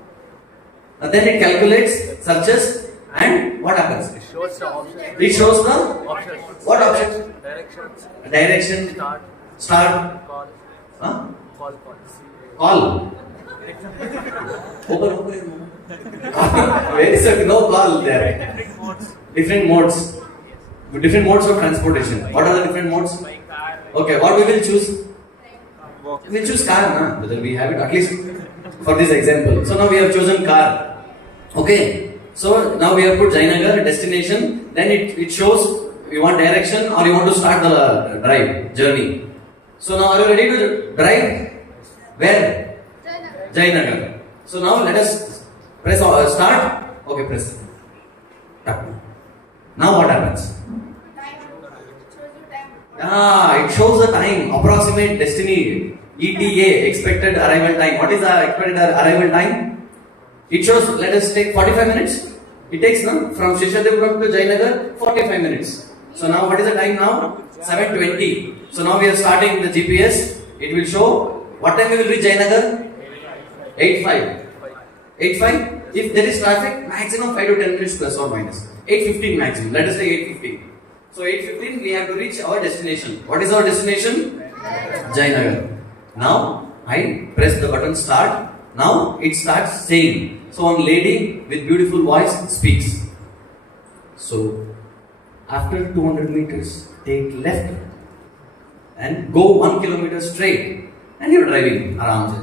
Then it calculates, searches, and what happens? It shows the options. It shows the Options. what options? Directions. Direction, start, Call. huh? Call. Call. Open. Where is it? No call there. Different modes. Different modes. Different modes of transportation. What are the different modes? Okay, what we will choose? We will choose car, na? Whether we have it at least for this example. So now we have chosen car. Okay. So now we have put Jayanagar destination. Then it shows you want direction or you want to start the drive journey. So now are you ready to drive? Where? Jayanagar. So now let us press start. Okay, press. Now what happens? It shows the time, approximate destiny, ETA, expected arrival time. What is the expected arrival time? It shows, let us take 45 minutes. It takes from Sheshadripuram to Jayanagar, 45 minutes. So now what is the time now? 7:20. So now we are starting the GPS. It will show what time we will reach Jayanagar? 8:05. 8:05? If there is traffic, maximum 5 to 10 minutes plus or minus. 8:15 maximum. Let us say 8:15. So 8:15 we have to reach our destination. What is our destination? Jayanagar. Now I press the button start. Now it starts saying. So one lady with beautiful voice speaks. So after 200 meters, take left. and go 1 kilometer straight. And you're driving around.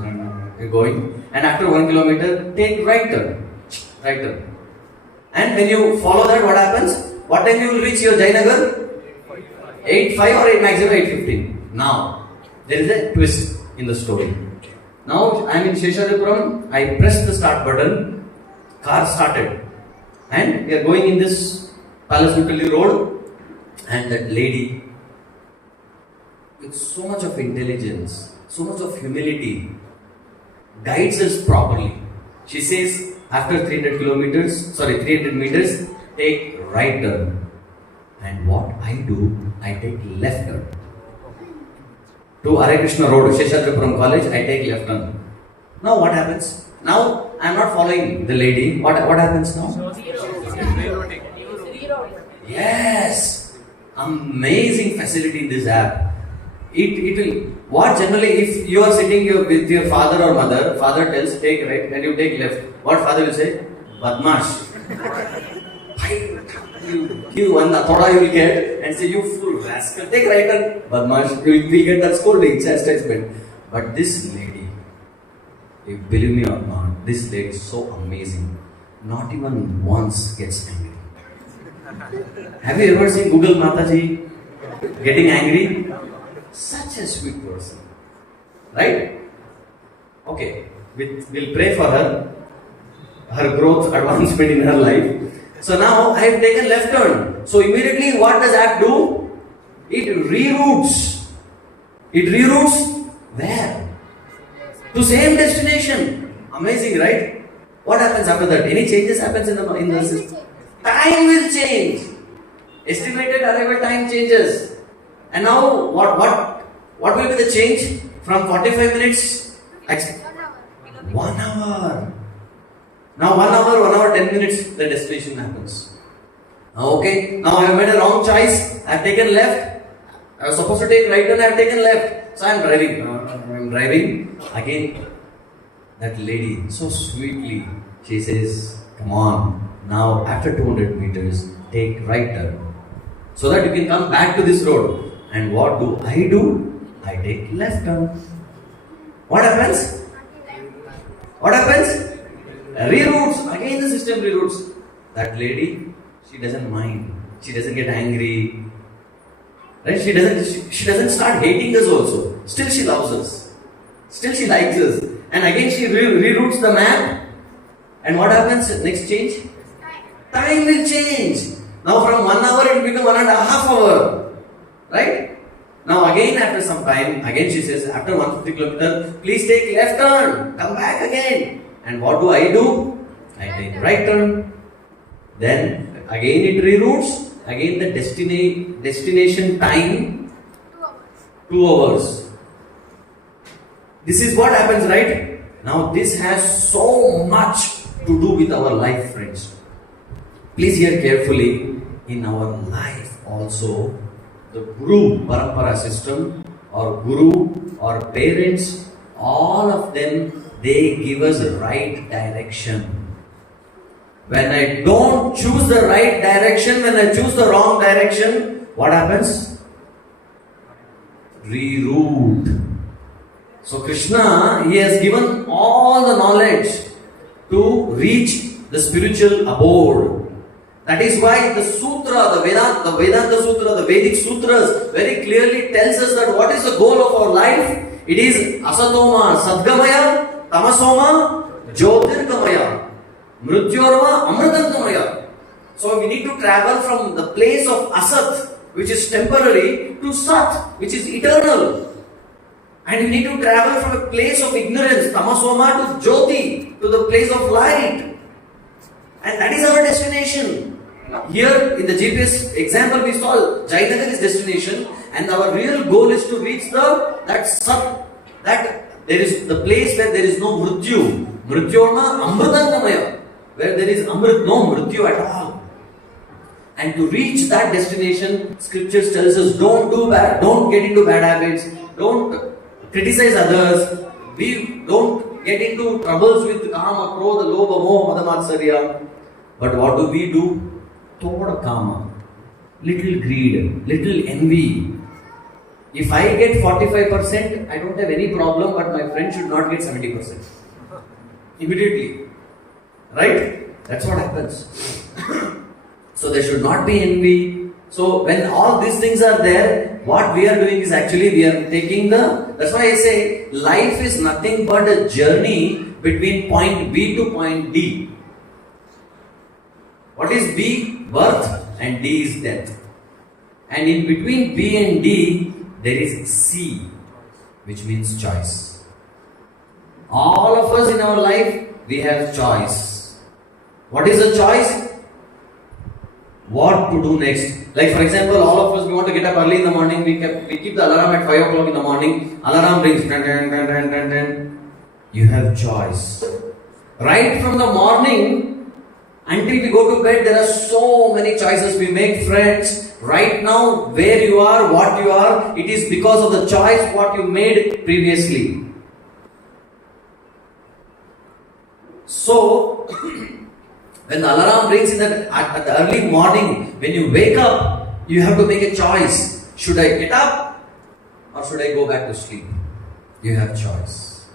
You're going. And after 1 kilometer, take right turn. Right turn. And when you follow that, what happens? What time you will reach your Jayanagar? 8:05 or 8 maximum 8:15. Now, there is a twist in the story. Now I am in Sheshadapuram. I pressed the start button. Car started. And we are going in this Palace Utility Road. And that lady, with so much of intelligence, so much of humility, guides us properly. She says, after 300 meters, take right turn. And what I do, I take left turn. To Hare Krishna Road, Sheshadapuram College, I take left turn. Now what happens? Now I am not following the lady. What happens now? Yes! Amazing facility in this app. It will, what generally, if you are sitting with your father or mother, father tells take right and you take left. What father will say? Badmash. You one thoda you will get and say, you fool rascal, take right turn. Badmash, you will get that scolding, chastisement. But this lady, if believe me or not, this lady is so amazing. Not even once gets angry. Have you ever seen Google Mataji getting angry? Such a sweet person. Right? Okay. We'll pray for her growth, advancement in her life. So now I have taken left turn. So immediately what does app do? It reroutes. It reroutes where? To same destination. Amazing, right? What happens after that? Any changes happens in the system? Time will change. Estimated arrival time changes. And now what will be the change? From 45 minutes? 1 hour. Now 1 hour, 10 minutes, the destination happens. Okay, now I have made a wrong choice. I have taken left. I was supposed to take right and I have taken left. So I am driving. Again, that lady, so sweetly, she says, come on, now after 200 meters, take right turn. So that you can come back to this road. And what do? I take left turn. What happens? Reroutes. Again the system reroutes. That lady, she doesn't mind. She doesn't get angry. Right? She doesn't start hating us also. Still she loves us. Still she likes us. And again she reroutes the map. And what happens? Next change? Time will change. Now from 1 hour it will become 1.5 hours. Right? Now again after some time, again she says, after 150 kilometers, please take left turn. Come back again. And what do? I take right turn. Then again it reroutes. Again the destination time 2 hours. This is what happens, right? Now this has so much to do with our life, friends. Please hear carefully. In our life also, the Guru Parampara system or Guru or parents, all of them, they give us the right direction. When I don't choose the right direction, when I choose the wrong direction, what happens? Reroute. So Krishna, he has given all the knowledge to reach the spiritual abode. That is why the sutra, the Vedanta Sutra, the Vedic Sutras very clearly tells us that what is the goal of our life? It is Asatoma Sadgamaya, Tamasoma Jyotirgamaya, Mrityorma Amritangamaya. So we need to travel from the place of Asat, which is temporary, to Sat, which is eternal. And we need to travel from a place of ignorance, Tamasoma, to Jyoti, to the place of light. And that is our destination. Here in the GPS example we saw Jayanagar is destination, and our real goal is to reach that Sat, that there is the place where there is no Mrityu. Mrityorma Amritangamaya, where there is Amrit, no Mrityu at all. And to reach that destination, scriptures tells us don't do bad, don't get into bad habits, don't criticize others, don't get into troubles with Kama, Krodha, Lobha, Moha, Madamatsarya. But what do? Thoda Kama, little greed, little envy. If I get 45%, I don't have any problem, but my friend should not get 70%. Immediately. Right? That's what happens. So there should not be envy. So when all these things are there, what we are doing is actually we are taking that's why I say life is nothing but a journey between point B to point D. What is B? Birth, and D is death. And in between B and D, there is C, which means choice. All of us in our life, we have choice. What is the choice? What to do next? Like for example, all of us, we want to get up early in the morning, we keep the alarm at 5 o'clock in the morning, alarm rings, dun, dun, dun, dun, dun, dun. You have choice. Right from the morning until we go to bed, there are so many choices. We make friends. Right now, where you are, what you are, it is because of the choice what you made previously. So, when the alarm rings at the early morning, when you wake up, you have to make a choice. Should I get up or should I go back to sleep? You have choice.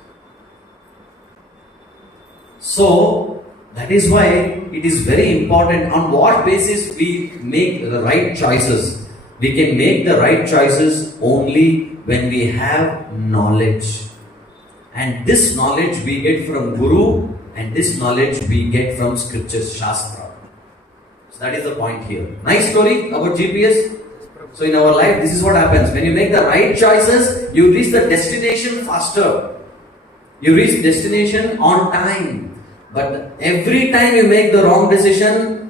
So, that is why it is very important on what basis we make the right choices. We can make the right choices only when we have knowledge. And this knowledge we get from Guru, and this knowledge we get from scriptures, Shastra. So that is the point here. Nice story about GPS. So in our life, this is what happens. When you make the right choices, you reach the destination faster. You reach destination on time. But every time you make the wrong decision,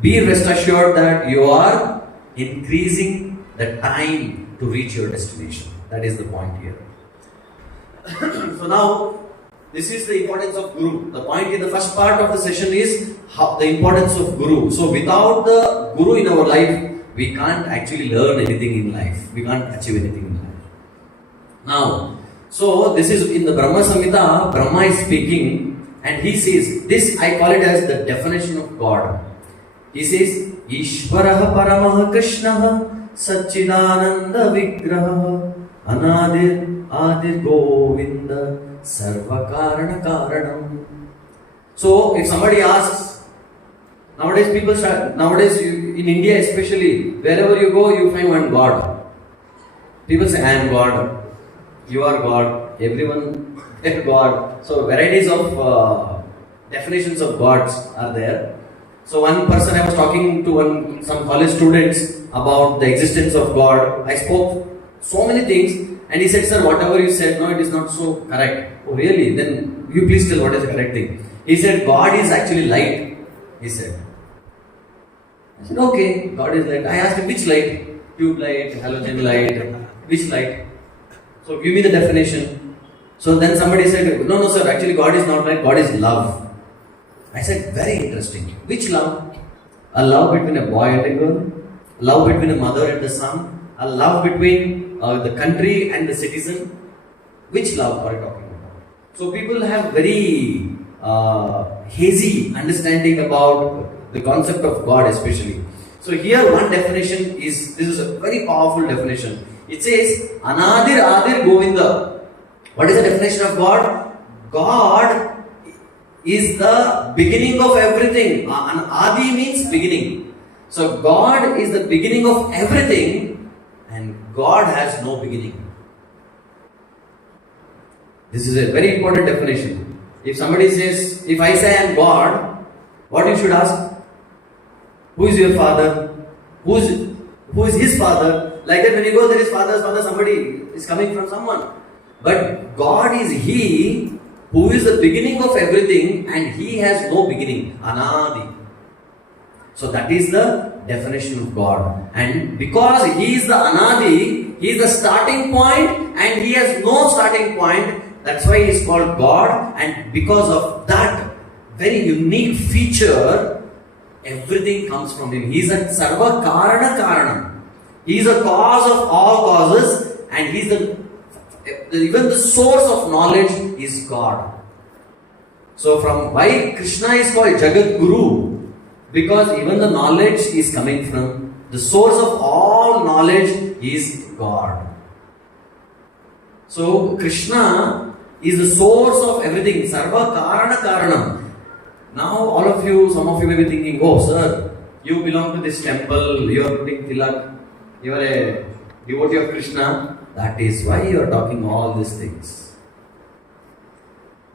be rest assured that you are increasing the time to reach your destination. That is the point here. So now, this is the importance of Guru. The point in the first part of the session is the importance of Guru. So without the Guru in our life, we can't actually learn anything in life. We can't achieve anything in life. Now, so this is in the Brahma Samhita, Brahma is speaking. And he says, this I call it as the definition of God. He says, Ishvaraha Paramaha Krishnaha Satchidananda Vigraha Anadir Adir Govinda Sarva Karana Karanam. So, if somebody asks, nowadays in India especially, wherever you go, you find one God. People say, I am God. You are God. Everyone God. So varieties of definitions of gods are there. So one person, I was talking to some college students about the existence of God. I spoke so many things and he said, sir, whatever you said, no, it is not so correct. Oh really? Then you please tell what is the correct thing. He said, God is actually light. He said. I said, okay, God is light. I asked him, which light? Tube light, halogen light, which light? So give me the definition. So then somebody said, no sir, actually God is not light, God is love. I said, very interesting. Which love? A love between a boy and a girl, a love between a mother and a son, a love between the country and the citizen. Which love are you talking about? So people have very hazy understanding about the concept of God especially. So here one definition this is a very powerful definition. It says, Anadir Adir Govinda. What is the definition of God? God is the beginning of everything. Adi means beginning. So God is the beginning of everything and God has no beginning. This is a very important definition. If somebody says, if I say I am God, what you should ask? Who is your father? Who is his father? Like that when you go, there is father's father, somebody is coming from someone. But God is He who is the beginning of everything and He has no beginning. Anadi. So that is the definition of God. And because He is the Anadi, He is the starting point and He has no starting point. That's why He is called God. And because of that very unique feature, everything comes from Him. He is a Sarva Karana Karanam. He is a cause of all causes and He is even the source of knowledge is God. So from why Krishna is called Jagad Guru? Because even the knowledge is coming from the source of all knowledge is God. So Krishna is the source of everything. Sarva Karana Karanam. Now all of you, some of you may be thinking, oh sir, you belong to this temple, you are putting tilak, you are a devotee of Krishna. That is why you are talking all these things.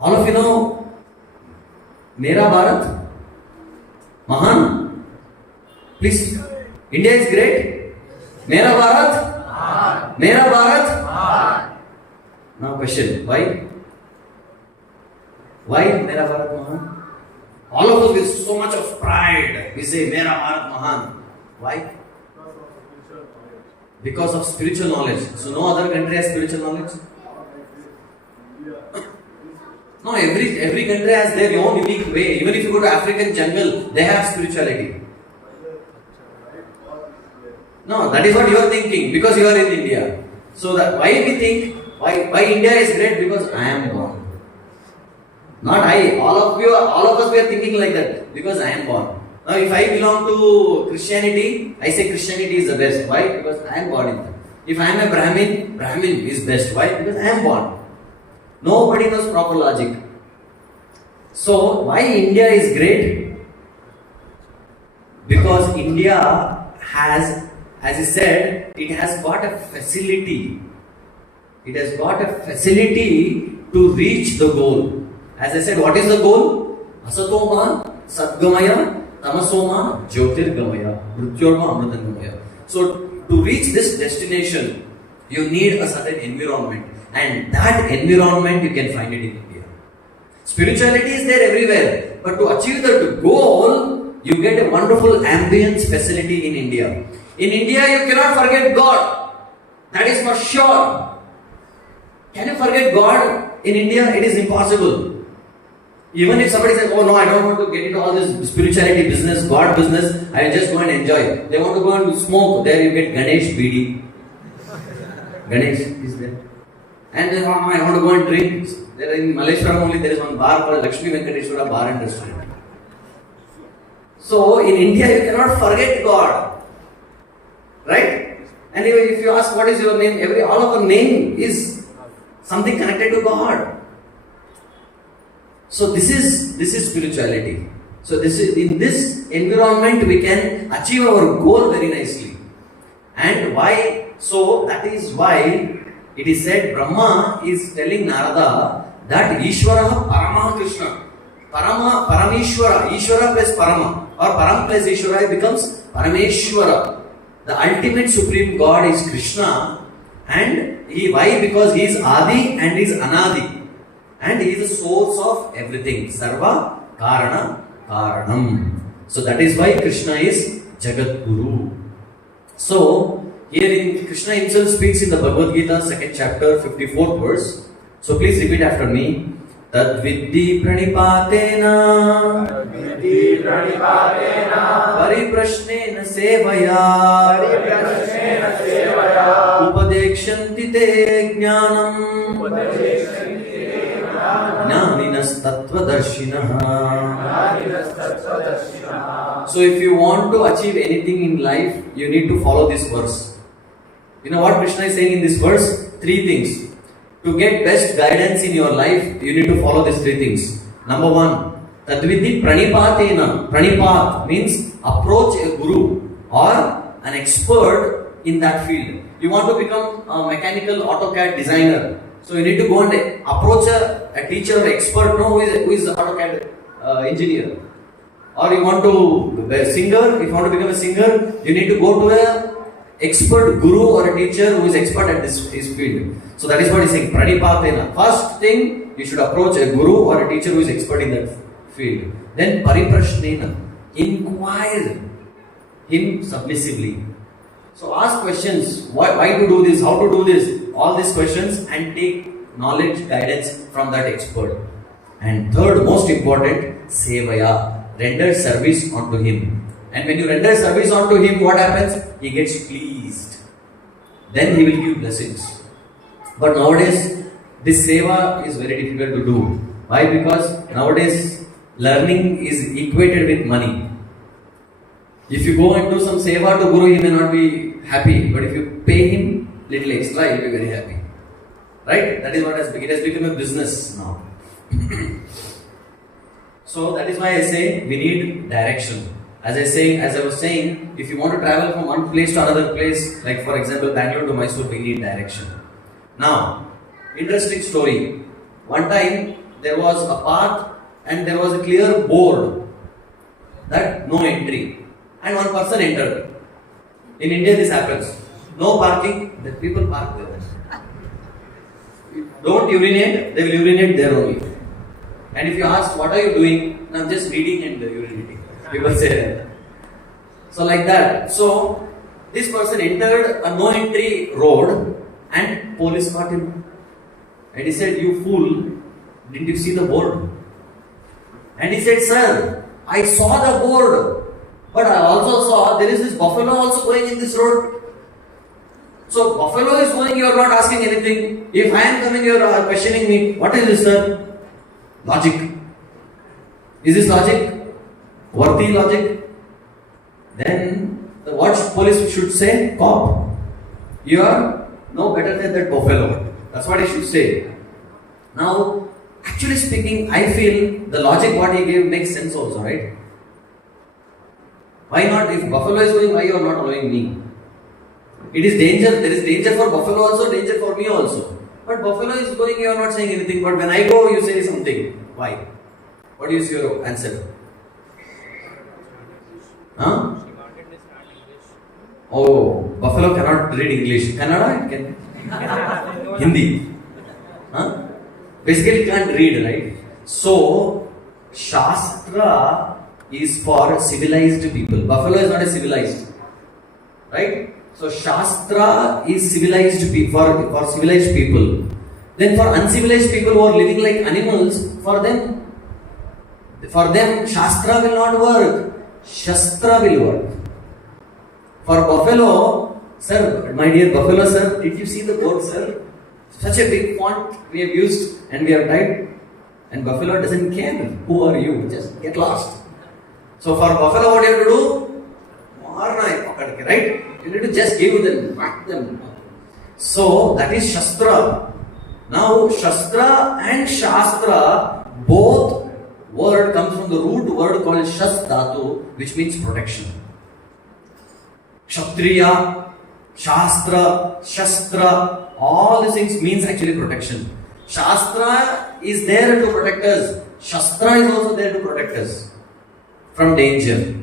All of you know Mera Bharat? Mahan? Please, India is great. Mera Bharat? Mera Bharat? Now question, why? Why Mera Bharat Mahan? All of us with so much of pride, we say Mera Bharat Mahan. Why? Because of spiritual knowledge. So no other country has spiritual knowledge? No, every country has their own unique way. Even if you go to African jungle, they have spirituality. No, that is what you are thinking because you are in India. So that why we think why India is great because I am born. Not I. All of us we are thinking like that because I am born. Now if I belong to Christianity, I say Christianity is the best. Why? Because I am born in that. If I am a Brahmin is best. Why? Because I am born. Nobody knows proper logic. So why India is great? Because India has, as I said, it has got a facility. It has got a facility to reach the goal. As I said, what is the goal? Asatoma Satgamaya Tamasoma Jyotirgamaya Mrityorma Amritangamaya. So to reach this destination, you need a certain environment. And that environment you can find it in India. Spirituality is there everywhere. But to achieve the goal, you get a wonderful ambience facility in India. In India, you cannot forget God. That is for sure. Can you forget God? In India, it is impossible. Even if somebody says, oh no, I don't want to get into all this spirituality business, God business, I will just go and enjoy. They want to go and smoke. There you get Ganesh BD. Ganesh is there. And then, oh, I want to go and drink. There in Malleshwaram only there is one bar called Lakshmi Venkateshwara Bar and Restaurant. So in India you cannot forget God. Right? And if you ask what is your name, all of our name is something connected to God. So this is spirituality. So in this environment we can achieve our goal very nicely. And why? So that is why it is said Brahma is telling Narada that Ishvara Parama Krishna. Parameshwara. Ishvara plus Parama. Or Param plus Ishvara becomes Parameshwara. The ultimate supreme God is Krishna. And why? Because he is Adi and he is Anadi. And he is the source of everything. Sarva Karana Karanam. So that is why Krishna is Jagad Guru. So here in Krishna himself speaks in the Bhagavad Gita, 2nd chapter, 54th verse. So please repeat after me. Tad Viddhi Pranipatena Pariprashnena Sevaya Upadekshanti Te Jnanam Jnaninas Tattvadarshinaha. So if you want to achieve anything in life, you need to follow this verse. You know what Krishna is saying in this verse? 3 things. To get best guidance in your life, you need to follow these 3 things. Number 1, Tadvidhi Pranipatena. Pranipat means approach a guru or an expert in that field. You want to become a mechanical AutoCAD designer. So you need to go and approach a teacher or expert who is an AutoCAD engineer. Or you want to be a singer, if you want to become a singer, you need to go to a expert guru or a teacher who is expert at his field. So that is what he is saying, Pranipatena. First thing, you should approach a guru or a teacher who is expert in that field. Then Pariprashnena, inquire him submissively. So ask questions, why to do this, how to do this, all these questions, and take knowledge, guidance from that expert. And third, most important, Sevaya. Render service unto him. And when you render service unto him, what happens? He gets pleased. Then he will give blessings. But nowadays, this seva is very difficult to do. Why? Because nowadays, learning is equated with money. If you go and do some seva to Guru, he may not be happy. But if you pay him little extra, he will be very happy. Right? That is what it has become a business now. So that is why I say we need direction. As I was saying, if you want to travel from one place to another place, like for example Bangalore to Mysore, we need direction. Now, interesting story. One time there was a path and there was a clear board that no entry, and one person entered. In India this happens. No parking, the people park there. Don't urinate, they will urinate there only. And if you ask, what are you doing? No, I'm just reading and urinating. People say that. So like that. So this person entered a no entry road and police caught him. And he said, you fool, didn't you see the board? And he said, sir, I saw the board, but I also saw there is this buffalo also going in this road. So buffalo is going, you are not asking anything. If I am coming, you are questioning me. What is this, sir? Logic. Is this logic? Worthy logic? Then what police should say? Cop, you are no better than that buffalo. That's what he should say. Now, actually speaking, I feel the logic what he gave makes sense also, right? Why not? If buffalo is going, why you are not allowing me? It is danger. There is danger for buffalo also, danger for me also. But buffalo is going, you are not saying anything. But when I go, you say something. Why? What is your answer? Huh? Oh, buffalo cannot read English. Kannada it can. Hindi. Huh? Basically, it can't read, right? So, Shastra is for civilized people. Buffalo is not a civilized, right? So, Shastra is civilized for civilized people. Then, for uncivilized people who are living like animals, for them, Shastra will not work. Shastra will work. For buffalo, sir, my dear buffalo, sir, did you see the board, sir? Such a big font we have used and we have typed. And buffalo doesn't care. Who are you? Just get lost. So for buffalo, what you have to do? Right? You need to just give them, whack them. So that is Shastra. Now Shastra and Shastra, both word comes from the root word called Shas Dhatu, which means protection. Kshatriya, Shastra, Shastra, all these things means actually protection. Shastra is there to protect us. Shastra is also there to protect us from danger.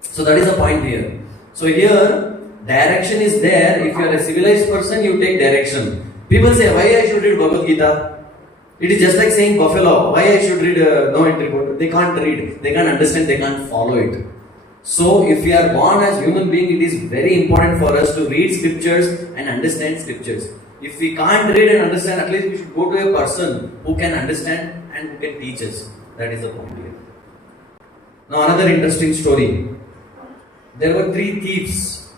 So that is the point here. So here, direction is there. If you are a civilized person, you take direction. People say, why I should read Bhagavad Gita? It is just like saying buffalo. Why I should read no entry board? They can't read. They can't understand. They can't follow it. So if we are born as human being, it is very important for us to read scriptures and understand scriptures. If we can't read and understand, at least we should go to a person who can understand and who can teach us. That is the point here. Now another interesting story. There were 3 thieves.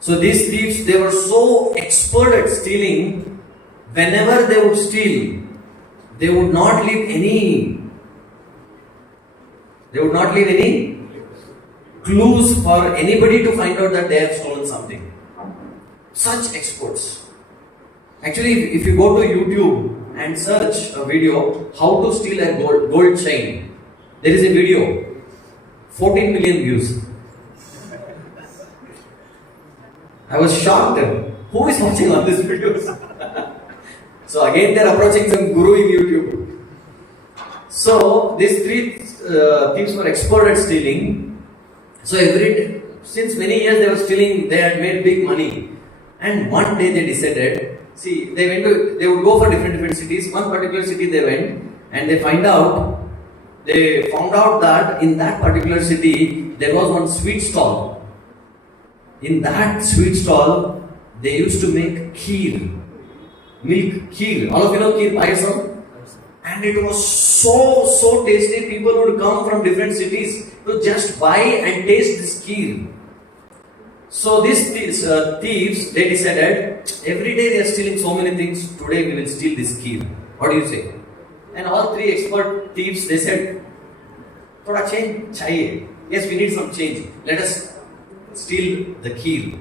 So these thieves, they were so expert at stealing. Whenever they would steal, they would not leave any clues for anybody to find out that they have stolen something. Such experts. Actually, if you go to YouTube and search a video, how to steal a gold chain, there is a video, 14 million views. I was shocked. Who is watching all these videos? So again, they are approaching some guru in YouTube. So these 3 thieves were expert at stealing. So since many years they were stealing, they had made big money. And one day they decided, they would go for different cities. One particular city they went and they found out that in that particular city there was one sweet stall. In that sweet stall, they used to make kheer. Milk kheer. All of you know kheer, payasam? And it was so tasty. People would come from different cities to just buy and taste this kheer. So these thieves, they decided, every day they are stealing so many things, today we will steal this kheer. What do you say? And all 3 expert thieves, they said, thoda change chahiye. Yes, we need some change. Let us steal the kheer.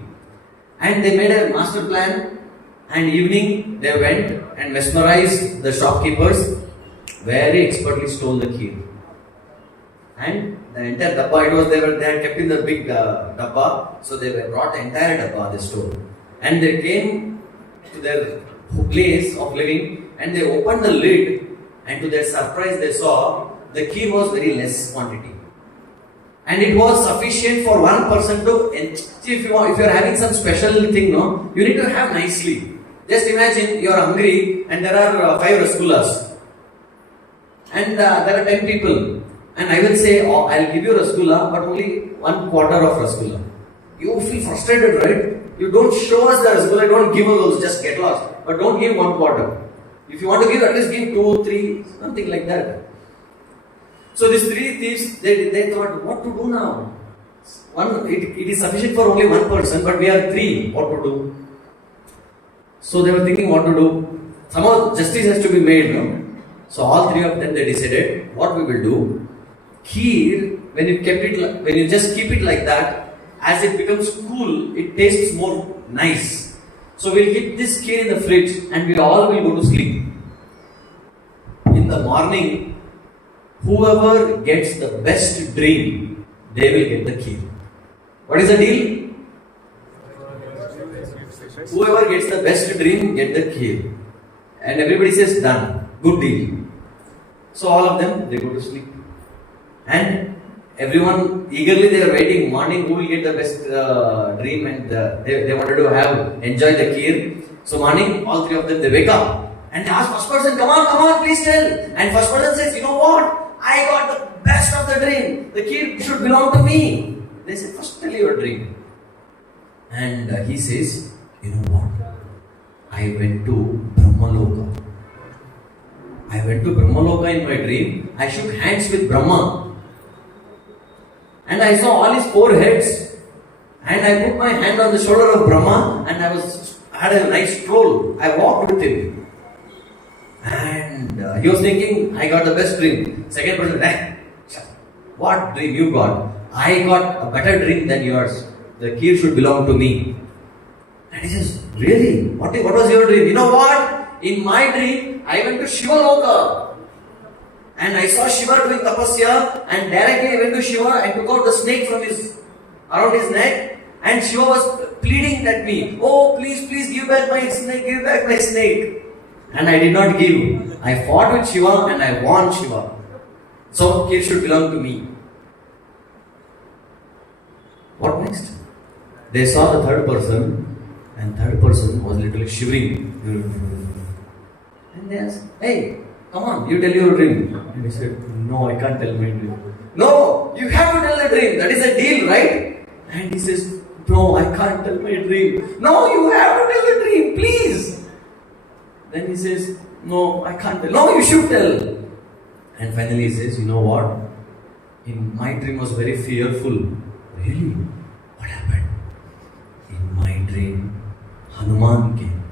And they made a master plan And evening they went and mesmerized the shopkeepers, very expertly stole the kheer. And the entire dabba, they had kept in the big dabba, so they brought the entire dabba, they stole. And they came to their place of living and they opened the lid, and to their surprise they saw the kheer was very less quantity. And it was sufficient for one person to, see, if you are having some special thing, no, you need to have nicely. Just imagine you are hungry and there are 5 rasgullas and there are 10 people, and I will say, oh, I'll give you rasgulla, but only 1/4 of rasgulla. You feel frustrated, right? You don't show us the rasgulla, don't give us those, just get lost. But don't give 1/4. If you want to give, at least give 2, 3, something like that. So these 3 thieves, they thought, what to do now? It is sufficient for only 1 person, but we are 3, what to do? So they were thinking what to do. Somehow justice has to be made, no? So all 3 of them, they decided, what we will do, kheer, when you just keep it like that, as it becomes cool, it tastes more nice. So we'll keep this kheer in the fridge and we all will go to sleep. In the morning, whoever gets the best dream, they will get the kheer. What is the deal? Whoever gets the best dream, get the kheer. And everybody says, done. Good deal. So all of them, they go to sleep. And everyone eagerly they are waiting, morning who will get the best dream, and they wanted to enjoy the kheer. So morning, all 3 of them, they wake up and they ask first person, come on, please tell. And first person says, you know what? I got the best of the dream. The kheer should belong to me. They say, first tell your dream. And he says, you know what? I went to Brahmaloka. In my dream. I shook hands with Brahma. And I saw all his 4 heads. And I put my hand on the shoulder of Brahma and I had a nice stroll. I walked with him. And he was thinking, I got the best dream. Second person, what dream you got? I got a better dream than yours. The kheer should belong to me. And he says, really? What was your dream? You know what? In my dream, I went to Shiva Loka. And I saw Shiva doing tapasya, and directly I went to Shiva and took out the snake from around his neck. And Shiva was pleading at me, oh, please give back my snake. And I did not give. I fought with Shiva and I won Shiva. So kheer should belong to me. What next? They saw the 3rd person, and 3rd person was literally shivering. And they asked, hey, come on, you tell your dream. And he said, no, I can't tell my dream. No, you have to tell the dream. That is a deal, right? And he says, no, I can't tell my dream. No, you have to tell the dream, please. Then he says, no, I can't tell. No, you should tell. And finally he says, you know what? In my dream was very fearful. Really? What happened? In my dream, Hanuman came.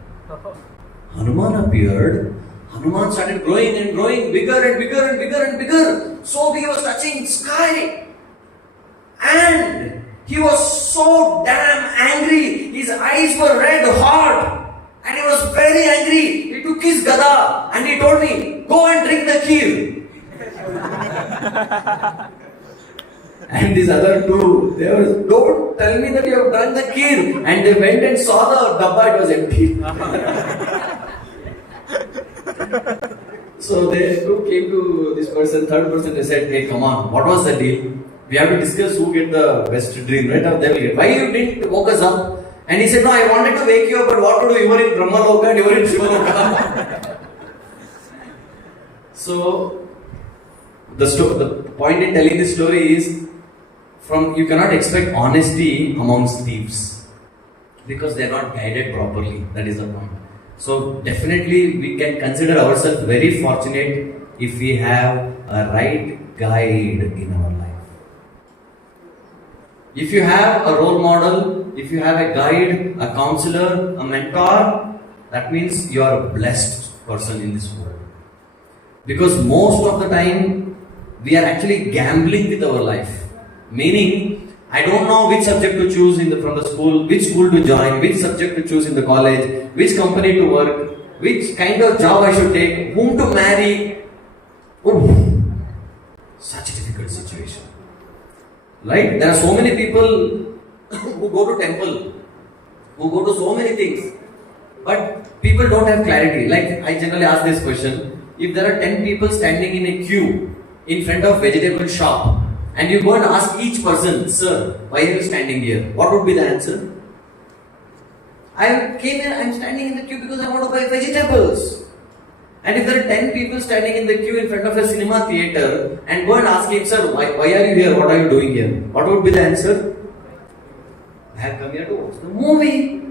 Hanuman appeared. Hanuman started growing and growing, bigger and bigger and bigger and bigger. So he was touching sky. And he was so damn angry. His eyes were red hot. And he was very angry. He took his gada and he told me, go and drink the kheer. And these other 2, they were, don't tell me that you have done the kheer. And they went and saw the dabba, it was empty. So they 2 came to this person, 3rd person, they said, hey, come on, what was the deal? We have to discuss who get the best dream, right? Of them will get. Why you didn't woke us up? And he said, no, I wanted to wake you up, but what to do? You were in Brahmaloka and you were in Shivaloka. So, the point in telling this story is, you cannot expect honesty amongst thieves. Because they are not guided properly. That is the point. So, definitely we can consider ourselves very fortunate if we have a right guide in our life. If you have a role model, if you have a guide, a counselor, a mentor, that means you are a blessed person in this world. Because most of the time, we are actually gambling with our life. Meaning, I don't know which subject to choose from the school, which school to join, which subject to choose in the college, which company to work, which kind of job I should take, whom to marry. Oh, such a difficult situation. Right? There are so many people who go to temple, who go to so many things, but people don't have clarity. Like I generally ask this question: if there are 10 people standing in a queue in front of vegetable shop, and you go and ask each person, sir, why are you standing here? What would be the answer? I came here, I'm standing in the queue because I want to buy vegetables. And if there are 10 people standing in the queue in front of a cinema theater and go and ask him, sir, why are you here? What are you doing here? What would be the answer? I have come here to watch the movie.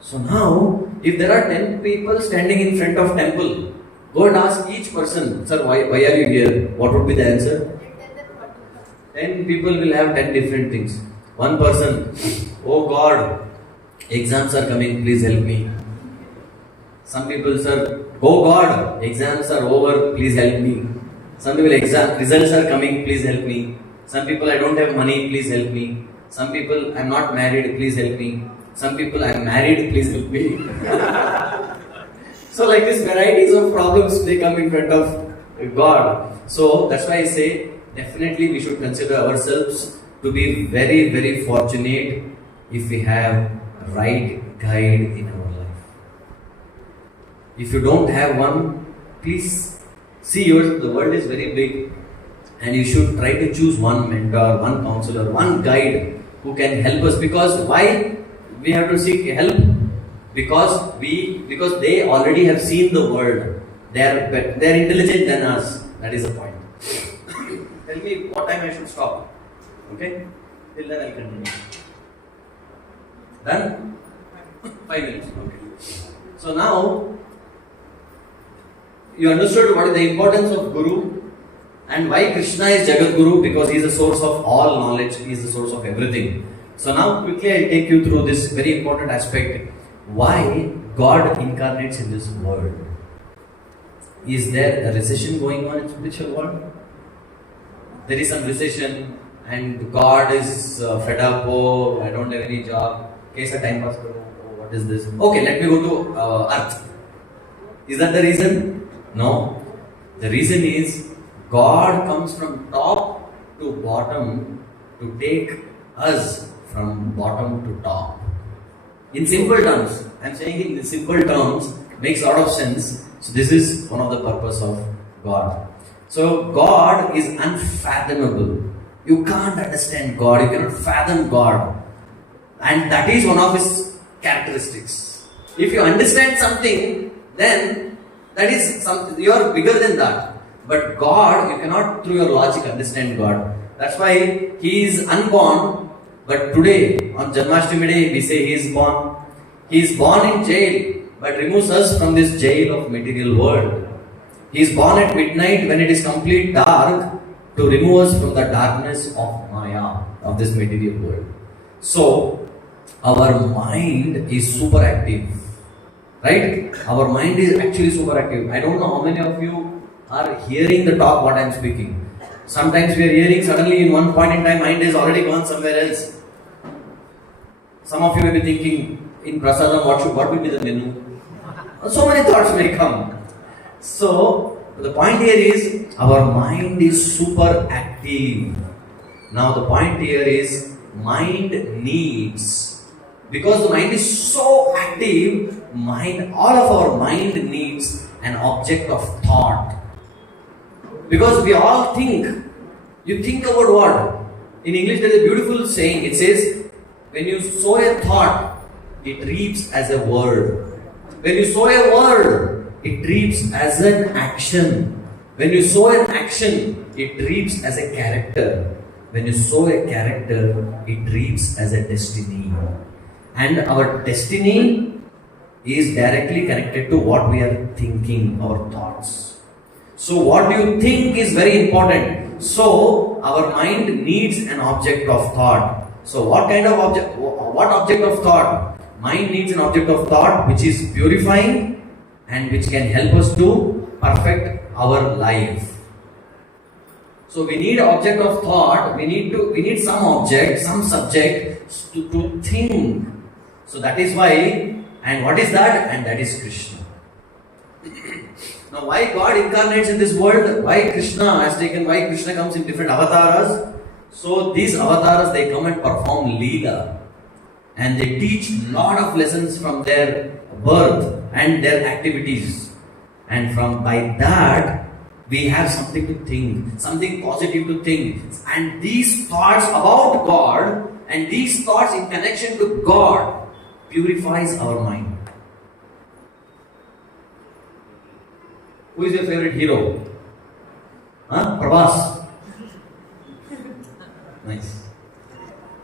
So now, if there are 10 people standing in front of temple, go and ask each person, sir, why are you here? What would be the answer? 10 people will have 10 different things. One person, oh God, exams are coming, please help me. Some people, sir, oh God, exams are over, please help me. Some people, results are coming, please help me. Some people, I don't have money, please help me. Some people, I'm not married, please help me. Some people, I'm married, please help me. So like these varieties of problems, they come in front of God. So that's why I say, definitely we should consider ourselves to be very, very fortunate if we have right guide in our life. If you don't have one, please see the world is very big and you should try to choose one mentor, one counselor, one guide who can help us. Because why we have to seek help? Because they already have seen the world. They are intelligent than us. That is the point. Tell me what time I should stop. Okay? Till then I'll continue. Done? 5 minutes. Okay. So now you understood what is the importance of Guru and why Krishna is Jagad Guru, because he is the source of all knowledge, he is the source of everything. So now quickly I'll take you through this very important aspect. Why God incarnates in this world? Is there a recession going on in spiritual world? There is some recession and God is fed up. Oh, I don't have any job. Kaisa time pass karo. Oh, what is this? Okay, let me go to earth. Is that the reason? No. The reason is God comes from top to bottom to take us from bottom to top. In simple terms, I am saying in simple terms, makes a lot of sense. So this is one of the purpose of God. So God is unfathomable. You can't understand God, you cannot fathom God. And that is one of his characteristics. If you understand something, then that is something, you are bigger than that. But God, you cannot through your logic understand God. That's why he is unborn. But today, on Janmashtami day, we say he is born. He is born in jail, but removes us from this jail of material world. He is born at midnight when it is complete dark to remove us from the darkness of Maya, of this material world. So, our mind is super active. Right? Our mind is actually super active. I don't know how many of you are hearing the talk what I am speaking. Sometimes we are hearing, suddenly in one point in time, mind is already gone somewhere else. Some of you may be thinking, in prasadam, what will be the menu? So many thoughts may come. So, the point here is, our mind is super active. Now the point here is, mind needs, because the mind is so active, all of our mind needs an object of thought. Because we all think. You think about what? In English there is a beautiful saying. It says, when you sow a thought, it reaps as a word. When you sow a word, it reaps as an action. When you sow an action, it reaps as a character. When you sow a character, it reaps as a destiny. And our destiny is directly connected to what we are thinking, our thoughts. So what you think is very important. So our mind needs an object of thought. So what object of thought? Mind needs an object of thought which is purifying and which can help us to perfect our life. So So we need object of thought. We need some object, some subject to think. So that is why. And what is that? And that is Krishna. Now, why God incarnates in this world? Why Krishna has taken? Why Krishna comes in different avatars? So these avatars, they come and perform Leela, and they teach lot of lessons from their birth and their activities, and by that we have something to think, something positive to think, and these thoughts about God and these thoughts in connection to God purifies our mind. Who is your favorite hero? Prabhas. Nice.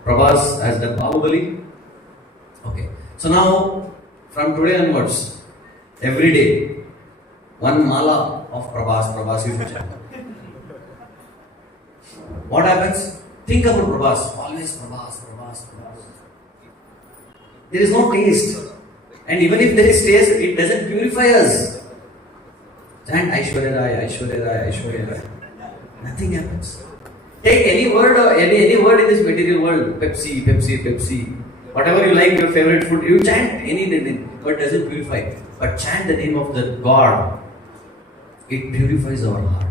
Prabhas as the Bahubali. Okay. So now, from today onwards, every day, one mala of Prabhas you should chant. What happens? Think about Prabhas. Always Prabhas. There is no taste. And even if there is taste, it doesn't purify us. Chant Aishwarya Rai. Nothing happens. Take any word or any word in this material world. Pepsi. Whatever you like, your favorite food, you chant anything, but it doesn't purify. But chant the name of the God. It purifies our heart.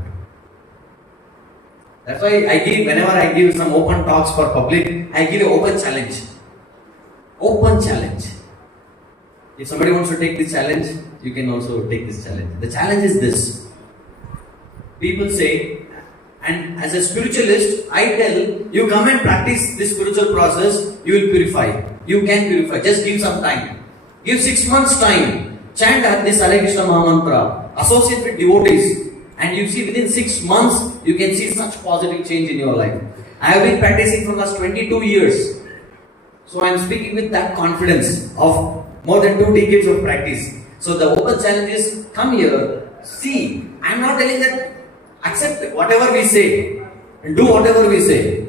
That's why whenever I give some open talks for public, I give an open challenge. Open challenge. If somebody wants to take this challenge, you can also take this challenge. The challenge is this. People say, and as a spiritualist, I tell you, come and practice this spiritual process, you will purify. You can purify. Just give some time. Give 6 months time. Chant this Hare Krishna Mahamantra. Associate with devotees. And you see within 6 months, you can see such positive change in your life. I have been practicing for the last 22 years. So I am speaking with that confidence of more than 2 decades of practice. So the open challenge is, come here, see. I am not telling that accept whatever we say and do whatever we say.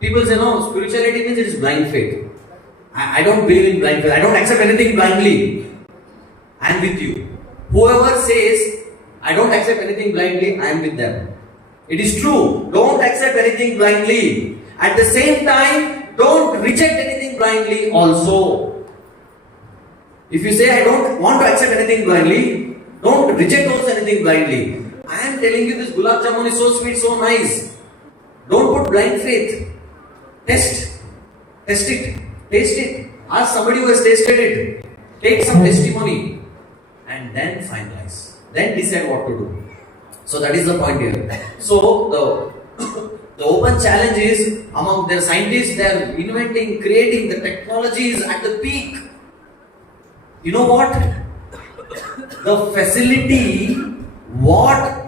People say, no, spirituality means it is blind faith. I don't believe in blind faith. I don't accept anything blindly. I am with you. Whoever says, I don't accept anything blindly, I am with them. It is true. Don't accept anything blindly. At the same time, don't reject anything blindly also. If you say, I don't want to accept anything blindly, don't reject also anything blindly. I am telling you, this gulab jamun is so sweet, so nice. Don't put blind faith. Test it. Taste it. Ask somebody who has tasted it. Take some testimony. And then finalize. Then decide what to do. So that is the point here. So the open challenge is, among their scientists, they are inventing, creating, the technology is at the peak. You know what? The facility, what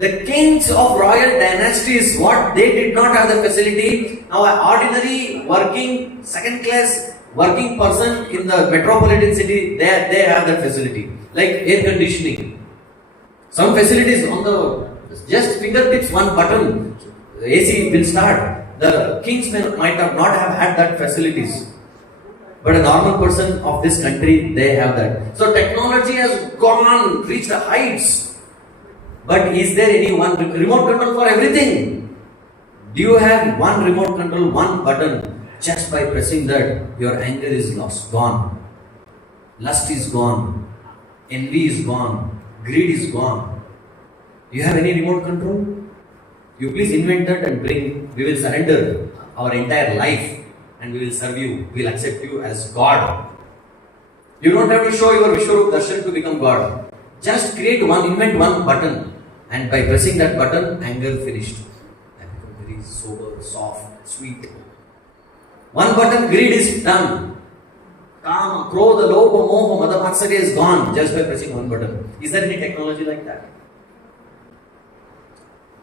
the kings of royal dynasties, what they did not have the facility. Now an ordinary working, second class working person in the metropolitan city, they have that facility. Like air conditioning. Some facilities on the just fingertips, one button, the AC will start. The kings might not have had that facilities. But a normal person of this country, they have that. So technology has gone, reached the heights. But is there any one remote control for everything? Do you have one remote control, one button? Just by pressing that, your anger is lost, gone. Lust is gone. Envy is gone. Greed is gone. Do you have any remote control? You please invent that and bring. We will surrender our entire life and we will serve you. We will accept you as God. You don't have to show your Vishwarup Darshan to become God. Just invent one button, and by pressing that button, anger finished. I become very sober, soft, sweet. One button, greed is done. Kama, Krodha, Lobha, Moha, Mada, Matsarya is gone just by pressing one button. Is there any technology like that?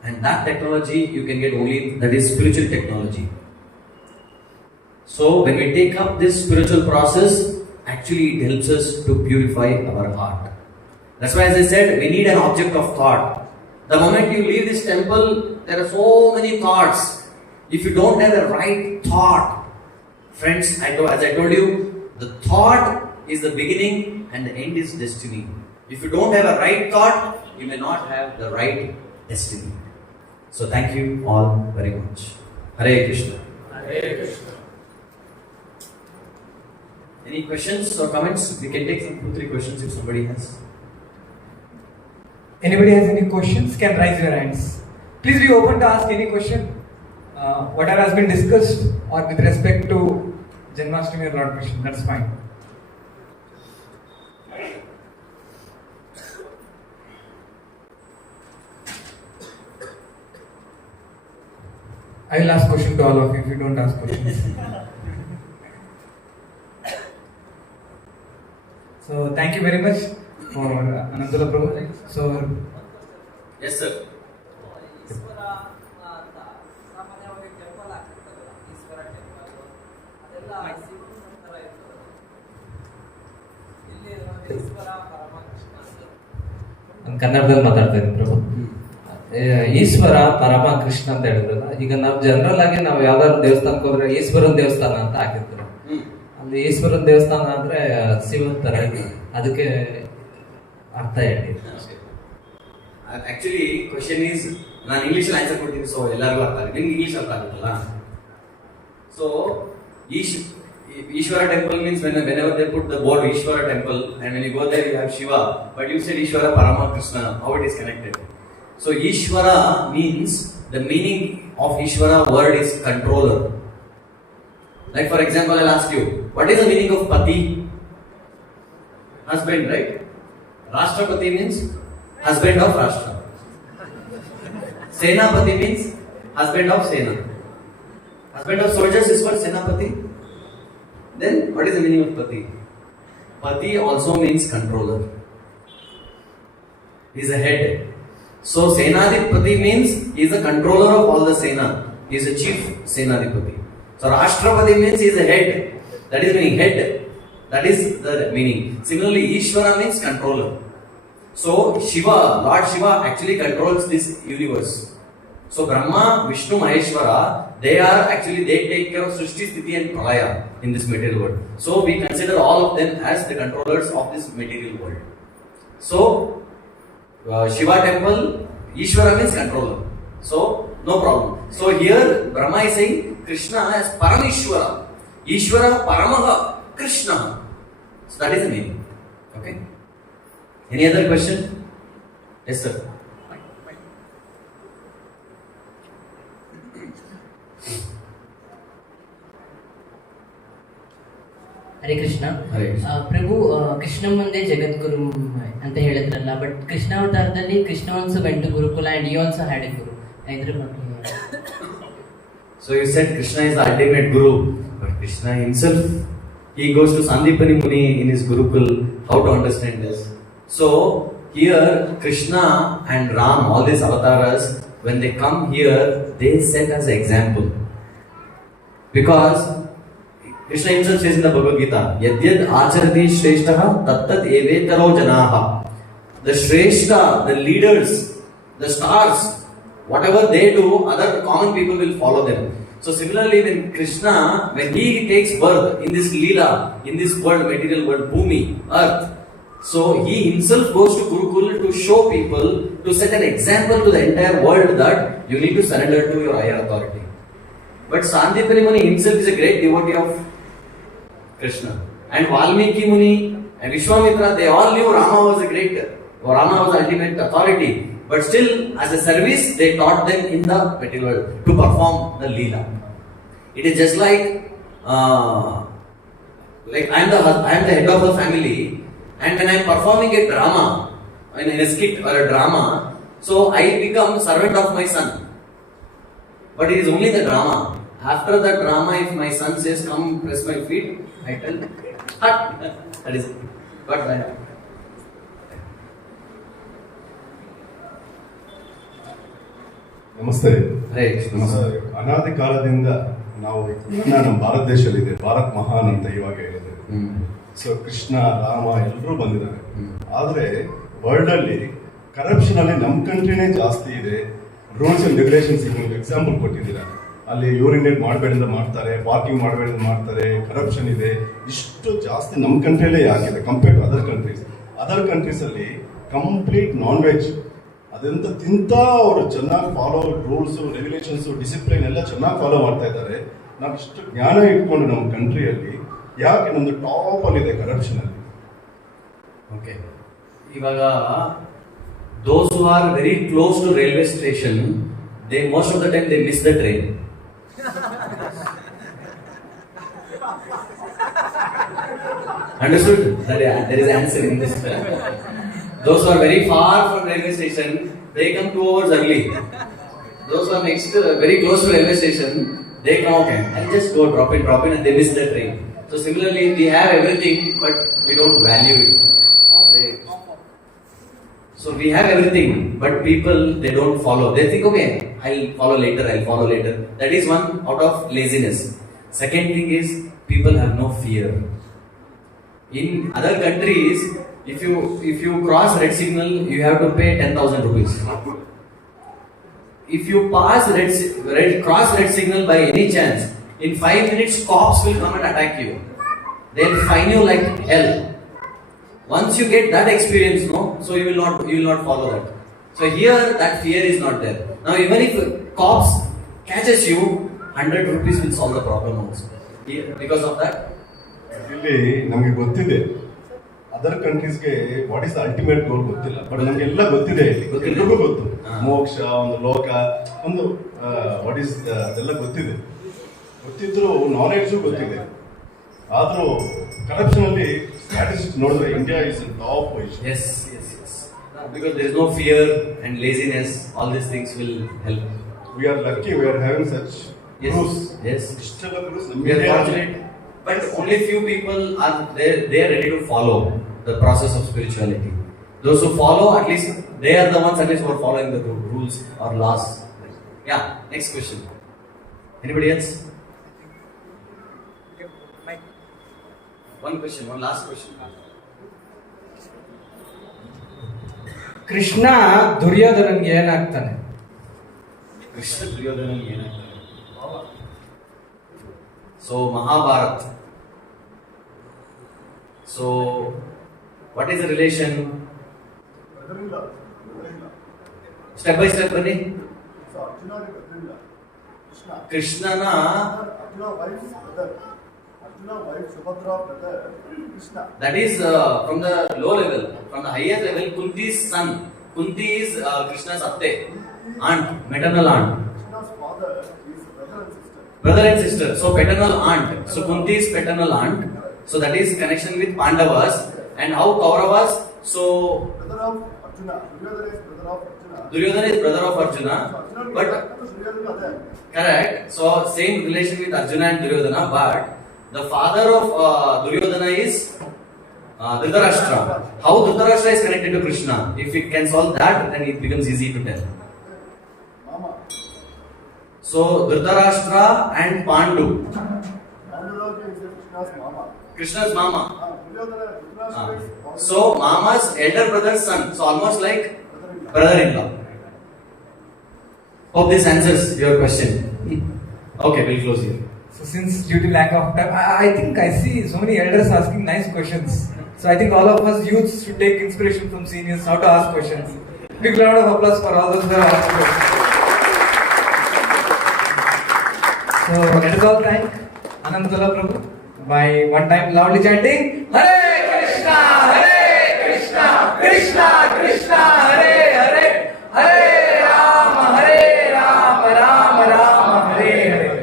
And that technology you can get only, that is spiritual technology. So when we take up this spiritual process, actually it helps us to purify our heart. That's why, as I said, we need an object of thought. The moment you leave this temple, there are so many thoughts. If you don't have a right thought, friends, as I told you, the thought is the beginning and the end is destiny. If you don't have a right thought, you may not have the right destiny. So thank you all very much. Hare Krishna. Hare Krishna. Any questions or comments? We can take some 2-3 questions if somebody has. Anybody has any questions can raise your hands. Please be open to ask any question. Whatever has been discussed or with respect to Janmashtami or Lord Krishna, that's fine. I will ask question to all of you if you don't ask questions. So thank you very much for Anantala Prabhu. So Yes, sir. Ishwara ಅಂತ ಸಾಮಾನ್ಯವಾಗಿ temple ಆಗ್ತಿರ್ತಲ್ಲ, Ishwara temple ಅದೆಲ್ಲ ಶಿವನ ನಂತರ ಇರ್ತದೆ. ಇಲ್ಲಿ ಈಶ್ವರ ಪರಮಕೃಷ್ಣ ನಾನು ಕನ್ನಡದಲ್ಲಿ ಮಾತಾಡ್ತಾ ಇದ್ದೀನಿ ಪ್ರಭು. ಈಶ್ವರ ಪರಮ ಕೃಷ್ಣ ಅಂತ ಹೇಳಿದ್ರಲ್ಲ, ಈಗ ನಾವು ಜನರಲ್ ಆಗಿ ನಾವು ಯಾವ್ದಾದ್ರು ದೇವಸ್ಥಾನಕ್ಕೆ ಹೋದ್ರೆ ಈಶ್ವರನ ದೇವಸ್ಥಾನ ಅಂತ ಹಾಕಿರ್ತಾರೆ. ಅಲ್ಲಿ ಈಶ್ವರನ ದೇವಸ್ಥಾನ ಅಂದ್ರೆ ಶಿವನ್ ತರ, ಅದಕ್ಕೆ ಅರ್ಥ ಹೇಳಿ. Actually, question is, ನಾನು ಇಂಗ್ಲಿಷ್ ಆನ್ಸರ್ ಕೊಡ್ತೀನಿ, ಸೊ ಎಲ್ಲರಿಗೂ ಅರ್ಥ ಆಗುತ್ತೆ. ನಿಮ್ಗೆ ಇಂಗ್ಲಿಷ್ ಅರ್ಥ ಆಗುತ್ತಲ್ಲ? So, Ishvara temple means whenever they put the word Ishvara temple, and when you go there you have Shiva, but you said Ishvara Parama Krishna, how it is connected? So Ishvara means, the meaning of Ishvara word is controller. Like for example, I'll ask you, what is the meaning of Pati? Husband, right? Rashtrapati means husband of Rashtra. Senapati means husband of Sena. Husband of soldiers is called Senapati. Then what is the meaning of Pati? Pati also means controller. He is a head. So Senadipati means he is the controller of all the Sena. He is the chief Senadipati. So Rashtrapati means he is a head. That is meaning head. That is the meaning. Similarly, Ishvara means controller. So Shiva, Lord Shiva actually controls this universe. So Brahma, Vishnu, Maheshwara, they take care of Srishti, Sthiti and Pralaya in this material world. So we consider all of them as the controllers of this material world. So Shiva temple, Ishvara means controller. So no problem. So here Brahma is saying Krishna as Parameshwara. Ishvara Paramaha Krishna. So that is the meaning. Okay. Any other question? Yes, sir. Hare Krishna. ಪ್ರಭು ಕೃಷ್ಣ ಮುಂದೆ ಜಗದ್ಗುರು ಅಂತ ಹೇಳಿದ್ರಲ್ಲ, but ಕೃಷ್ಣಾವತಾರದಲ್ಲಿ Krishna also went to gurukul and he also had a guru. ಇದ್ರ ಬಗ್ಗೆ. So you said Krishna is the ultimate guru, but Krishna himself, he goes to Sandipani Muni in his Gurukul. How to understand this? So here Krishna and Ram, all these avatars, when they come here, they set as an example. Because Krishna himself says in the Bhagavad Gita, Yadyad acharati shreshtaha tattat evetaro janaha. The Shreshta, the leaders, the stars, whatever they do, other common people will follow them. So similarly, when Krishna, when he takes birth in this Leela, in this world, material world, Bhumi, earth, so he himself goes to Gurukul to show people, to set an example to the entire world that you need to surrender to your higher authority. But Sandipani Muni himself is a great devotee of Krishna. And Valmiki Muni and Vishwamitra, they all knew Rama was a great, Rama was the ultimate authority. But still, as a service, they taught them in the material world to perform the Leela. It is just like I am the head of the family, and when I am performing a drama, in a skit or a drama, so I become servant of my son. But it is only the drama. After the drama, if my son says, "Come, press my feet," I tell, "Hut." That is it. But ನಮಸ್ತೆ. ನಮಸ್ತೆ. ಅನಾದಿ ಕಾಲದಿಂದ ನಾವು ನಮ್ಮ ಭಾರತ ದೇಶದಲ್ಲಿದೆ, ಭಾರತ್ ಮಹಾನ್ ಅಂತ ಇವಾಗ ಹೇಳಿದ್ದೇವೆ. ಸೊ ಕೃಷ್ಣ, ರಾಮ ಎಲ್ಲರೂ ಬಂದಿದ್ದಾರೆ. ಆದರೆ ವರ್ಲ್ಡ್ ಅಲ್ಲಿ ಕರಪ್ಷನ್ ಅಲ್ಲಿ ನಮ್ಮ ಕಂಟ್ರಿನೇ ಜಾಸ್ತಿ ಇದೆ. ರೂಲ್ಸ್ ಅಂಡ್ ರೆಗ್ಯುಲೇಷನ್ಸ್ ಎಕ್ಸಾಂಪಲ್ ಕೊಟ್ಟಿದ್ದೀರಾ. ಅಲ್ಲಿ ಯೂರಿನೇಟ್ ಮಾಡಬೇಡಿಂದ ಮಾಡ್ತಾರೆ, ವಾಕಿಂಗ್ ಮಾಡಬೇಡಿಂದ ಮಾಡ್ತಾರೆ, ಕರಪ್ಷನ್ ಇದೆ. ಇಷ್ಟು ಜಾಸ್ತಿ ನಮ್ಮ ಕಂಟ್ರಿಯಲ್ಲೇ ಯಾಕಿದೆ ಕಂಪೇರ್ ಟು ಅದರ್ ಕಂಟ್ರೀಸ್ ಅಲ್ಲಿ ಕಂಪ್ಲೀಟ್ ನಾನ್ ವೆಜ್ ಅದೆಂತ ತಿಂತ ಅವರು ಚೆನ್ನಾಗಿ ಫಾಲೋ ರೂಲ್ಸ್ ರೆಗ್ಯುಲೇಷನ್ಸ್ ಡಿಸಿಪ್ಲಿನ್ ಎಲ್ಲ ಚೆನ್ನಾಗಿ ಫಾಲೋ ಮಾಡ್ತಾ ಇದ್ದಾರೆ. ನಾವು ಇಷ್ಟು ಜ್ಞಾನ ಇಟ್ಕೊಂಡು ನಮ್ಮ ಕಂಟ್ರಿಯಲ್ಲಿ ಯಾಕೆ ನಮ್ದು ಟಾಪ್ ಅಲ್ಲಿ ಇದೆ ಕರಪ್ಷನ್ ಅಲ್ಲಿ? ಓಕೆ, ಇವಾಗ those who are very close to railway station, they most of the time they miss the train. Understood? There is answer in this. Those who are very far from railway station, they come 2 hours early. Those who are next, very close to railway station, they come, okay, I'll just go drop in, and they miss the train. So similarly, we have everything, but we don't value it. Right? So we have everything, but people, they don't follow. They think, okay, I'll follow later. That is one out of laziness. Second thing is, people have no fear. In other countries, if you cross red signal, you have to pay 10,000 rupees. If you cross red signal by any chance, in 5 minutes, cops will come and attack you. They'll fine you like hell. Once you get that experience, so you will not follow that. So here, that fear is not there. Now, even if cops catches you, 100 rupees will solve the problem also. Because of that. ಇಲ್ಲಿ ನಮಗೆ ಗೊತ್ತಿದೆ, other ಕಂಟ್ರೀಸ್ಗೆ what is the ultimate goal ಗೊತ್ತಿಲ್ಲ, but ನಮಗೆಲ್ಲ ಗೊತ್ತಿದೆ. ಎಲ್ರಿಗೂ ಗೊತ್ತು, ಮೋಕ್ಷ, ಒಂದು ಲೋಕ, ಒಂದು ವಾಟ್ ಇಸ್ ಅದೆಲ್ಲ ಗೊತ್ತಿದ್ರು ನಾಲೆಡ್ಜು ಗೊತ್ತಿದೆ. ಆದ್ರೂ ಕರಪ್ಷನ್ ಅಲ್ಲಿ ಸ್ಟ್ಯಾಟಿಸ್ಟಿಕ್ಸ್ ನೋಡಿದ್ರೆ India is in top position. Yes. Because there is no fear and laziness, all these things will help. We are lucky, we are having such gurus. Yes. Digital gurus. We are fortunate, but only few people are there. They are ready to follow the process of spirituality. Those who follow, at least they are the ones at least who are following the rules or laws. Yeah. Next question. Anybody else? One question. One last question. Krishna ದುರ್ಯೋಧನನ್ಗೆ ಏನಾಗ್ತಾನೆ? ಕೃಷ್ಣ ದುರ್ಯೋಧನನ್ಗೆ ಏನಾಗ್ತಾನೆ? So Mahabharat. So what is the relation? Step by step ಬನ್ನಿ. ಕೃಷ್ಣನ that is from the low level. From the higher level, Kunti's son. Kunti is Krishna's atte, aunt, maternal aunt. Krishna's father is Brother and sister. So paternal aunt. So Kunti is paternal aunt. So that is connection with Pandavas. And how Kauravas? So brother of Arjuna. Duryodhana is brother of Arjuna. But correct. So same relation with Arjuna and Duryodhana. But the father of Duryodhana is Dhritarashtra. How Dhritarashtra is connected to Krishna? If it can solve that, then it becomes easy to tell. Mama. So Dhritarashtra and Pandu. Krishna's mama. So Mama's elder brother's son. So almost like brother-in-law. Hope this answers your question. Okay, we'll close here. So since due to lack of time, I think I see so many elders asking nice questions. So I think all of us youths should take inspiration from seniors how to ask questions. Big round of applause for all those who have asked questions. So let us all thank Anantala Prabhu by one time loudly chanting Hare Krishna, Krishna Krishna, Hare Hare, Hare Rama, Rama Rama, Hare Hare.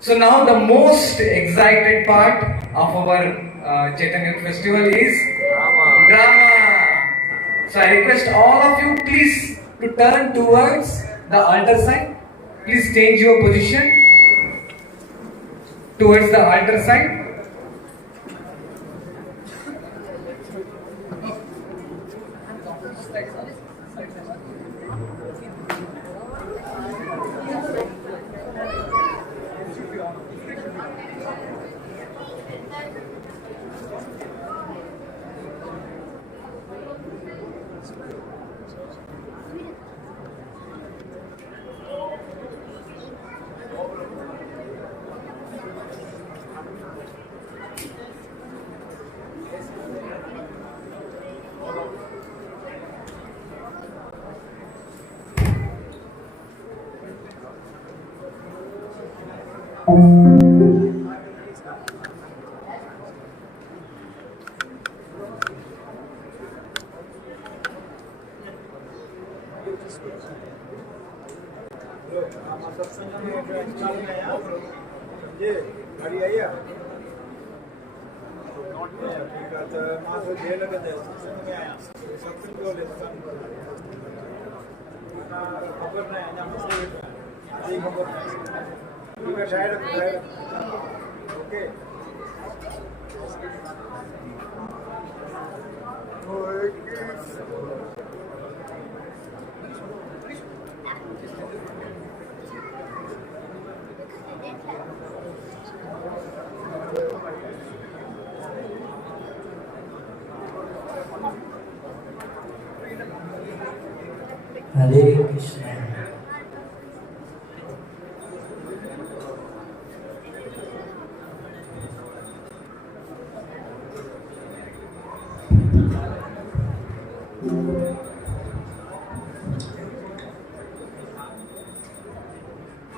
So now the most excited part of our Chaitanya festival is drama. So I request all of you please to turn towards the altar side. Please change your position towards the altar side. ये गाड़ी आई है ठीक है तो मां से जे लगे थे सत्संग में आया सत्संग को ले खबर नहीं है मुझे ये खबर नहीं ठीक है शायद okay Hare Krishna.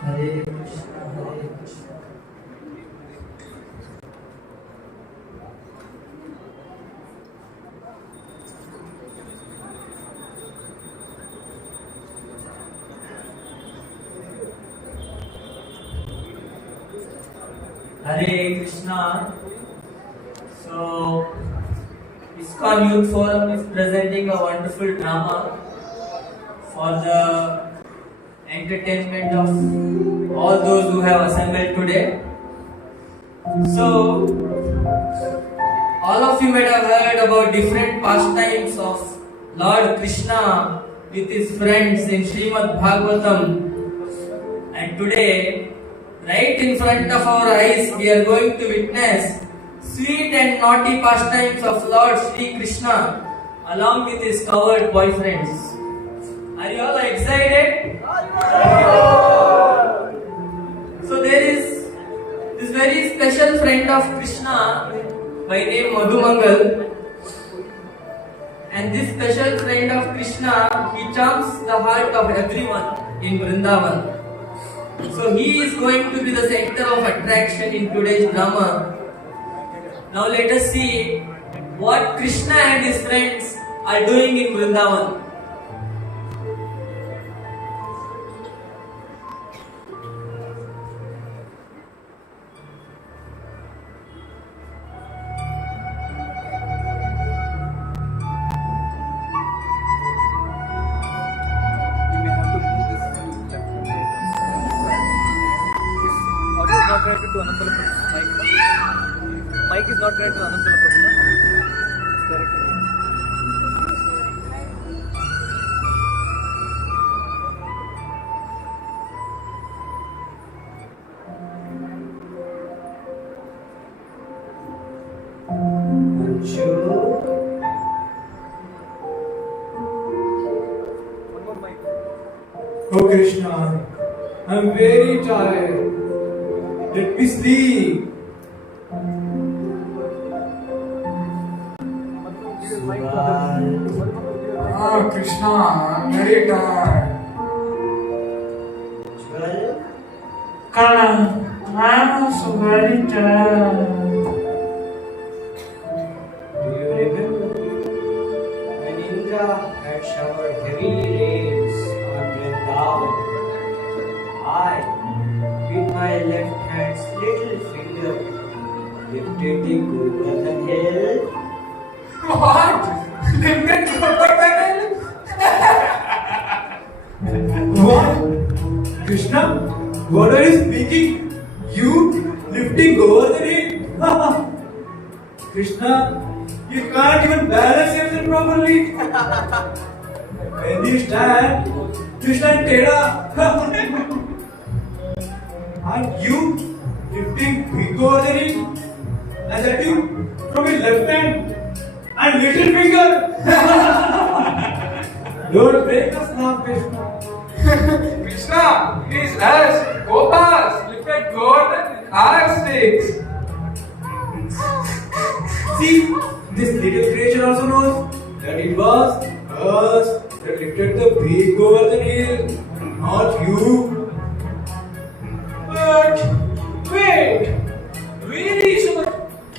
Hare Krishna, Hare Krishna. Hare Krishna. So, ISKCON Youth Forum is presenting a wonderful drama for the entertainment of all those who have assembled today. So, all of you might have heard about different pastimes of Lord Krishna with his friends in Srimad Bhagavatam. And today, right in front of our eyes, we are going to witness sweet and naughty pastimes of Lord Sri Krishna along with his coward boyfriends. Are you all excited? So there is this very special friend of Krishna by name Madhumangal, and this special friend of Krishna, he charms the heart of everyone in Vrindavan. So he is going to be the center of attraction in today's drama. Now let us see what Krishna and his friends are doing in Vrindavan. Connected to Anantala mic. Mic is not connected to Anantala It's correct. One more mic. Oh Krishna, I'm very tired. Let me sleep. Ah, Krishna, I'm very tired. I'm also very tired. Do you remember when Indra had showered heavy rains on Vrindavan? I, with my left hand's little finger, lifted the Govardhan hill. What? Lifted Govardhan? What? Krishna, what are you speaking? You lifting Govardhan? Krishna, you can't even balance yourself properly. When you stand teda. And you lifting big Govardhan, and that you from your left hand and little finger. Don't break us now, Krishna. Krishna, it is us, Gopas, lifted Govardhan with our sticks. See, this little creature also knows that it was us that lifted the big Govardhan hill, not you. But Wait, where is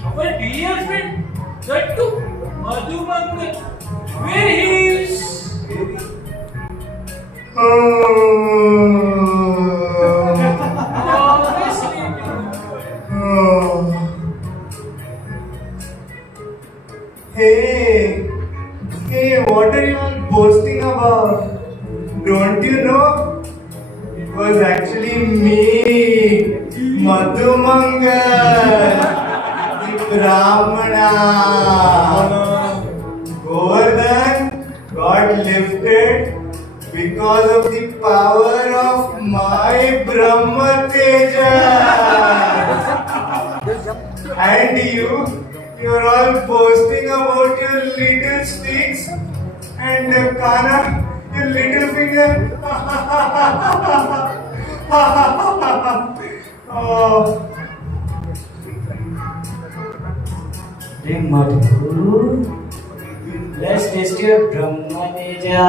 our dear friend? That too, Madhumangal. Where he is? Hey, what are you all boasting about? Don't you know? It was actually me, Madhumangal, the Brahmana. Govardhan got lifted because of the power of my Brahma Teja. And you're all boasting about your little sticks and Kana, your little finger. Oh. Hey Madhu, let's taste your Brahma Teja.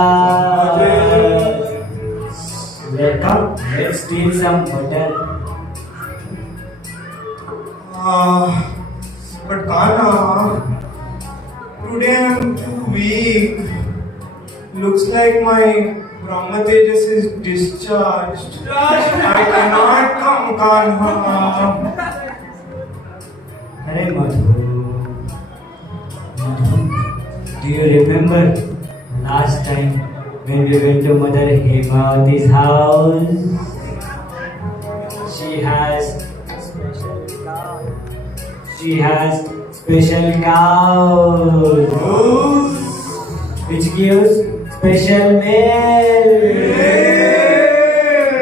Let's steal some butter. But Kana, today I'm too weak. Looks like my Brahma Tejas is discharged. I cannot come, Kana. Hey Madhu, do you remember last time when we went to Mother Hemavati's house? She has special cows which gives special milk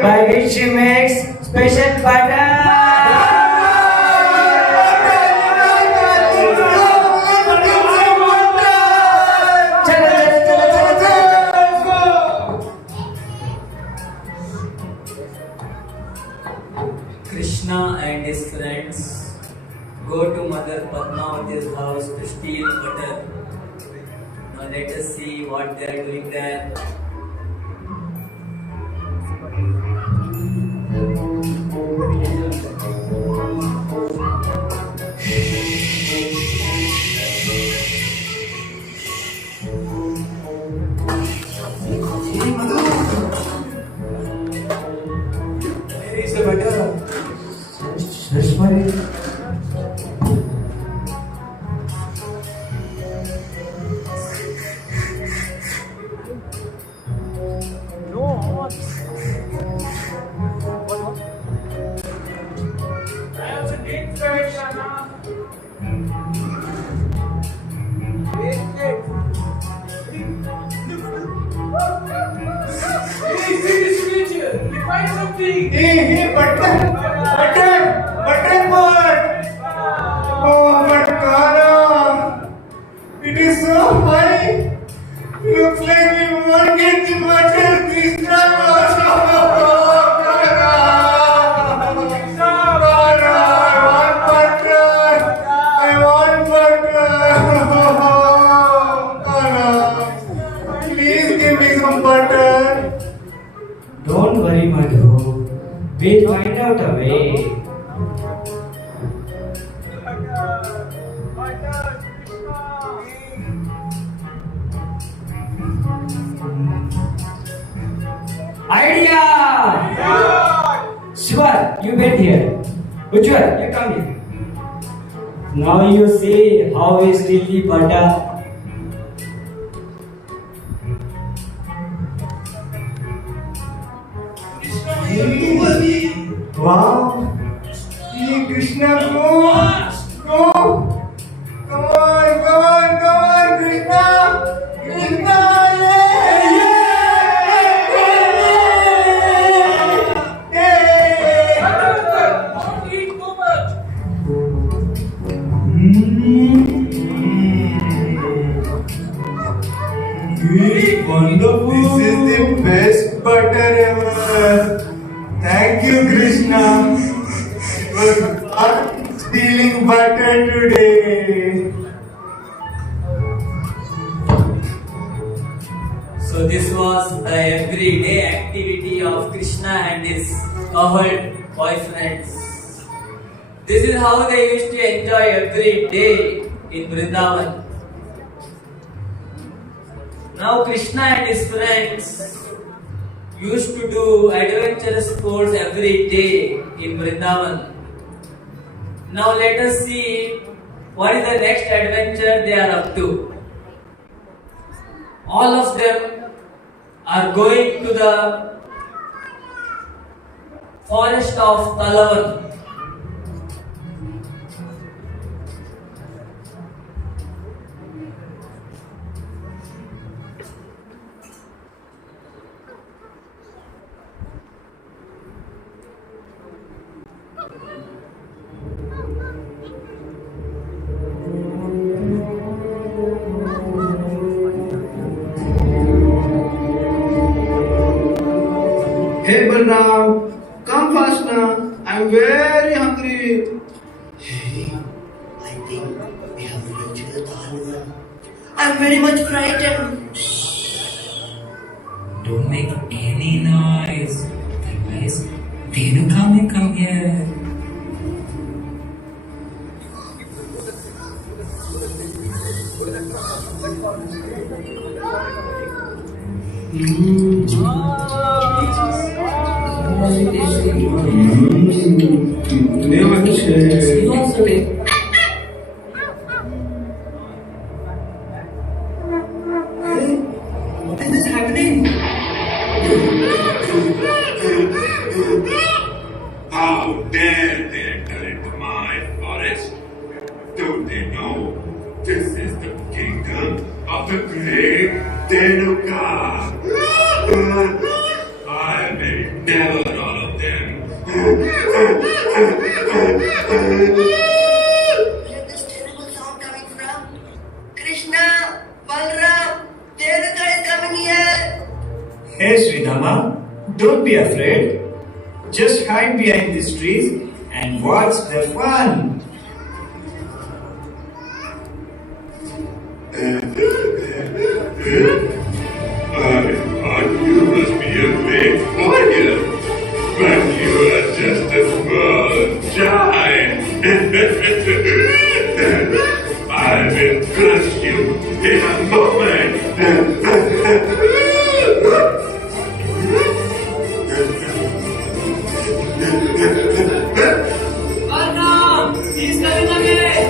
by which she makes special butter. Krishna and his friends go to Mother Padmavati's house to steal butter. Now let us see what they are doing there. Where is the butter? Search for it. Hey, butter boy! Oh, but Kana, it is so high. Looks like we won't get the butter this time also. Kana, I want butter. Kana, please give me some butter. Don't worry, Madhu. We'll find out a way. Idea! Sure, you get here. Ujjwal, you come here. Now you see how we steal the butter. Wow! Hey, Krishna, go! Come on, Krishna! Krishna! It's wonderful! This is the best butter ever! Thank you, Krishna, for stealing butter today. So this was the everyday activity of Krishna and his cohort boyfriends. This is how they used to enjoy every day in Vrindavan. Now Krishna and his friends used to do adventurous sports every day in Vrindavan. Now let us see what is the next adventure they are up to. All of them are going to the forest of Talavan. Hey Balram, come fast now. I'm very hungry. Hey, I think we have reached the Talwan. I'm very much frightened. Don't make any noise. Otherwise, Renuka may come here. What is this happening? How dare they enter into my forest? Don't they know this is the kingdom of the great Renuka? I may never all of them. Where this terrible sound coming from? Krishna, Balram, Renuka is coming here. Hey Sridhama, don't be afraid. Just hide behind these trees and watch the fun. I thought you must be a great warrior, but you are just a small giant. I will crush you in a moment. Balram, he's coming again.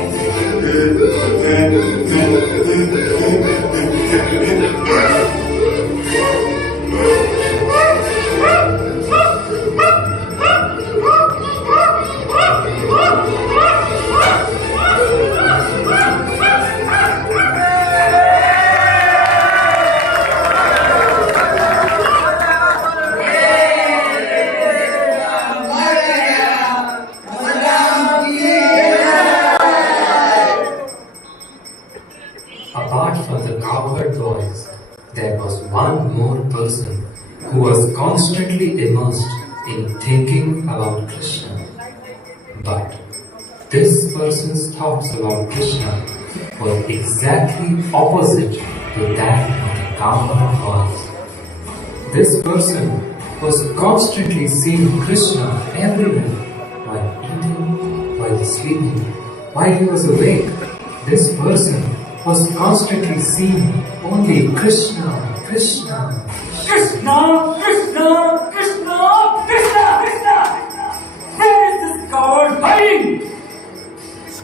Apart from the cowherd boys, there was one more person who was constantly immersed in thinking about Krishna. But this person's thoughts about Krishna were exactly opposite to that of the cowherd boys. This person was constantly seeing Krishna everywhere, while eating, while sleeping, while he was awake. This person was constantly seeing only Krishna, Krishna. Krishna, Krishna, Krishna, Krishna, Krishna. Where is this coward hiding?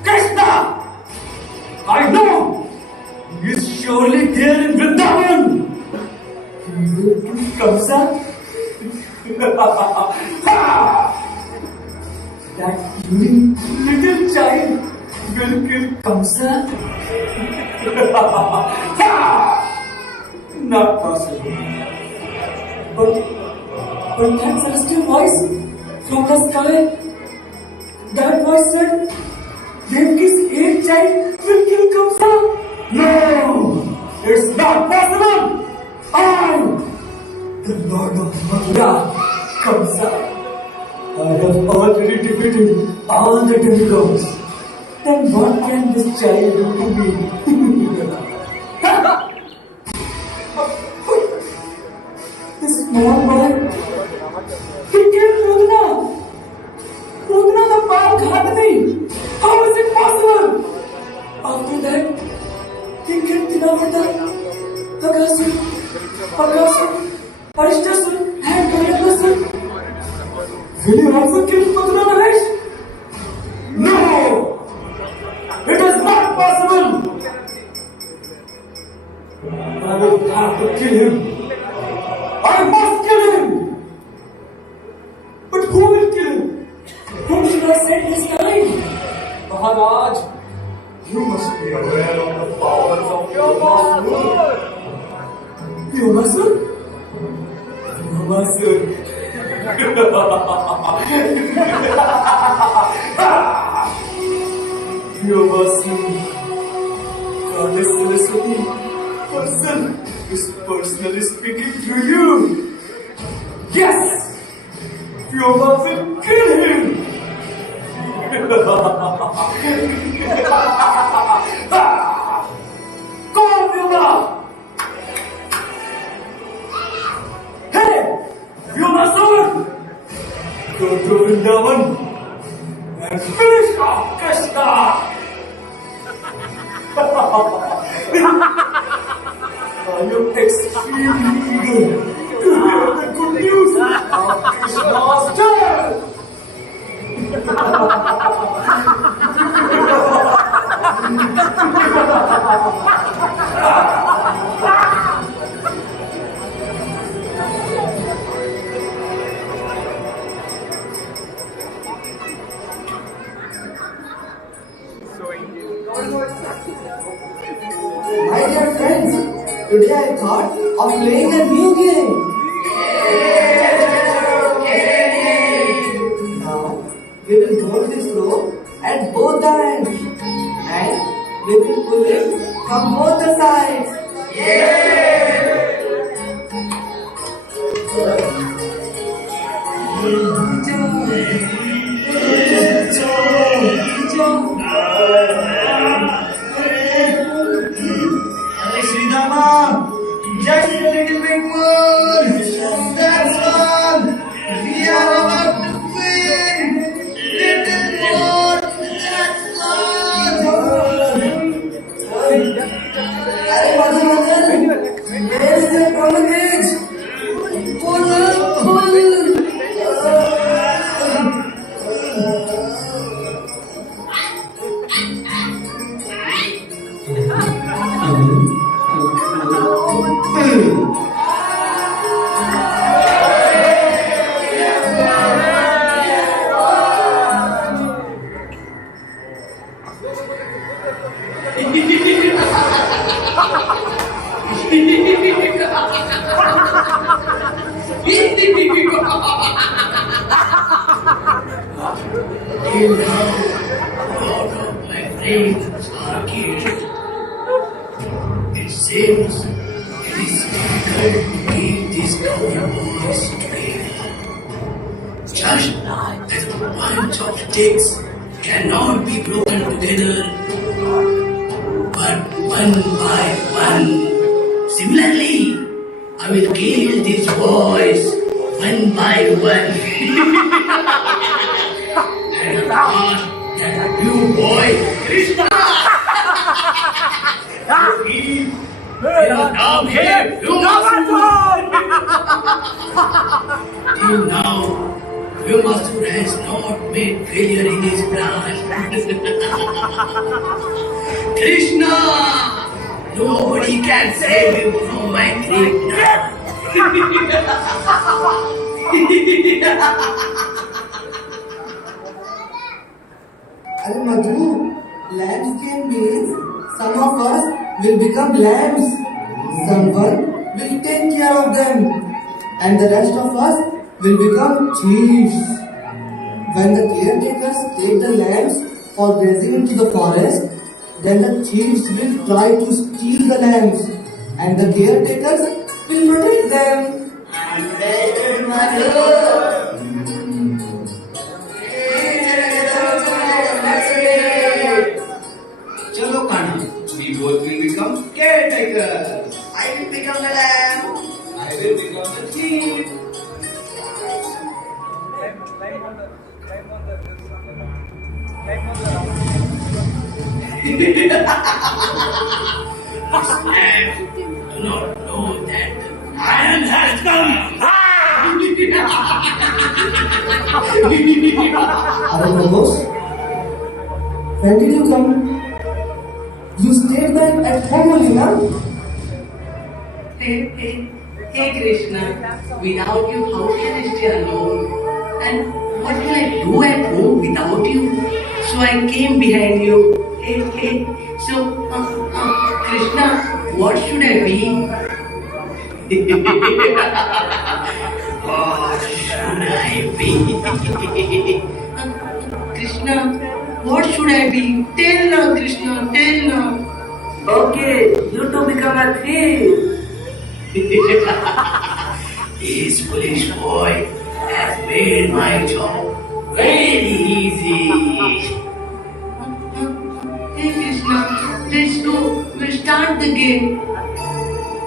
Krishna! I know! He is surely there in Vrindavan. He will kill Kamsa. That puny little child will kill Kamsa. Not possible. But that celestial voice from the sky, that voice said, Devki's 8th child will kill Kamsa. No! It's not possible! I, the Lord of Mathura, Kamsa, I have already defeated all the demigods. Then what can this child do to me? This small boy, he killed Rudra. Rudra the Pal Ghadani. Parishta sir, and Governor sir. Will you also kill Mathura Naresh? No! It is not possible! I will have to kill him. I must kill him! But who will kill him? Whom should I send this time? Maharaj, you must be aware of the powers of your master. Your master? Your master. Your master. Goddess Saraswati herself is personally speaking to you. Yes! Your master, kill him! Go on, Vyoma! Hey! Vyoma son! Go to Vrindavan and finish off Krishna! I am extremely eager to hear the good news of Krishna's death! My dear friends, today I thought of playing a new game. Now, we will hold this rope at both the ends and we will pull it from both the sides. Just a little bit more. That's all. We are about to win. Little more. That's all. Where is the promenade? Pull. Till now, all of my friends are killed. It seems it is difficult to keep these boys together. Just as a bunch of sticks cannot be broken together, but one by one. Similarly, I will kill these boys one by one. And at last, that new boy, Krishna! He will come here, you must Till now, Janmashtami has not made failure in his plan. Krishna! Nobody can save him from my grip now. Madhu, lamb's game means some of us will become lambs. Someone will take care of them. And the rest of us will become thieves. When the caretakers take the lambs for grazing into the forest, then the thieves will try to steal the lambs. And the caretakers will protect them. Chalo Kana, we both will become caretakers. I will become the lamb. I will become the thief. This lamb do not know that time has come. Other Prabhus, when did you come? You stayed back at home only, na? Hey Krishna, without you, how can I stay alone? And what will I do at home without you? So I came behind you. Hey. So, Krishna, what should I be? What should I be? Krishna, what should I be? Tell now, Krishna, tell now. Okay, you to become a thief. This foolish boy has made my job very easy. Hey Krishna, let's go. We'll start the game.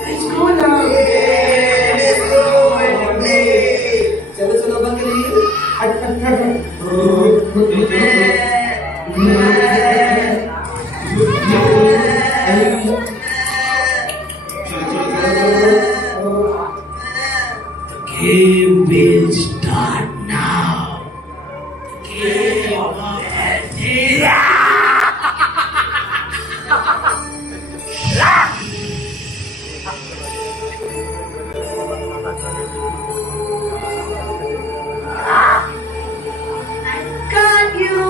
Let's go now. Let's go and play. Chalo Bakri. Game will start now. Game of Got you!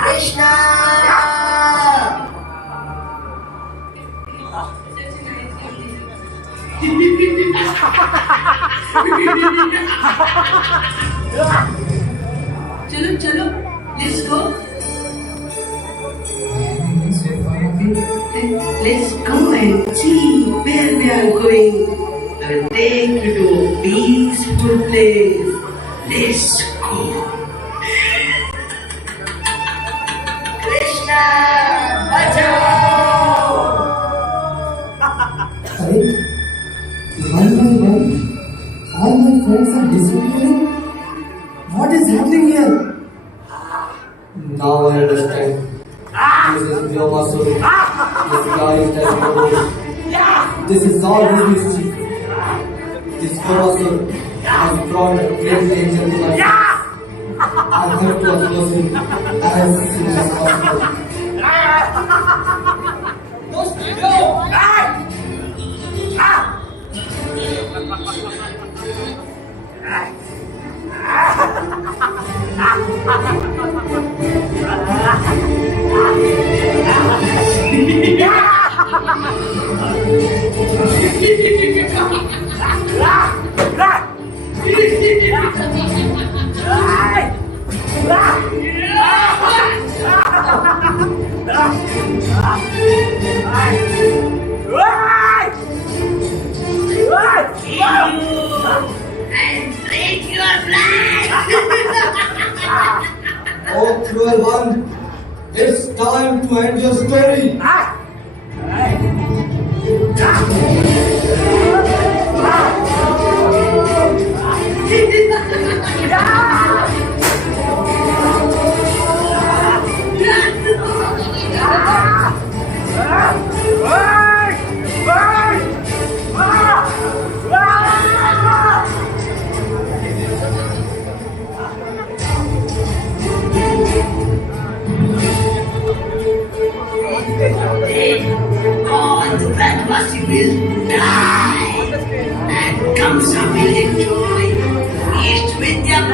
Krishna! Chalo, let's go. Let's go and see where we are going. I will take you to a peaceful place. Let's go. Krishna! Bachao! One by one, all my friends are disappearing. What is happening here? Now I understand. This is Janmashtami. This guy is Jagad. This is all his mischief. This Janmashtami has brought great danger to my life. I have to expose him as soon as possible. And break your flag! Oh, cruel one, it's time to end your story. God Incarnates will die, and comes up will enjoy feast with their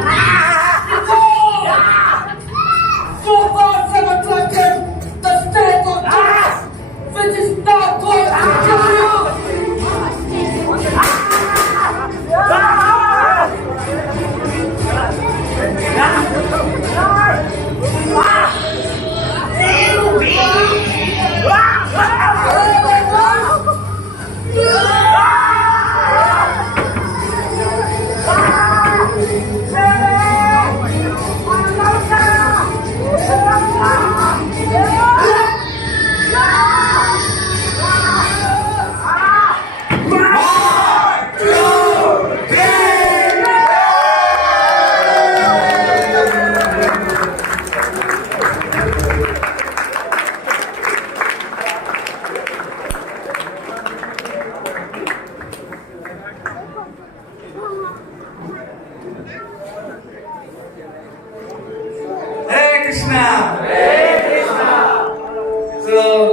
So far from attracted the state of justice, which is not going to kill you. Yeah!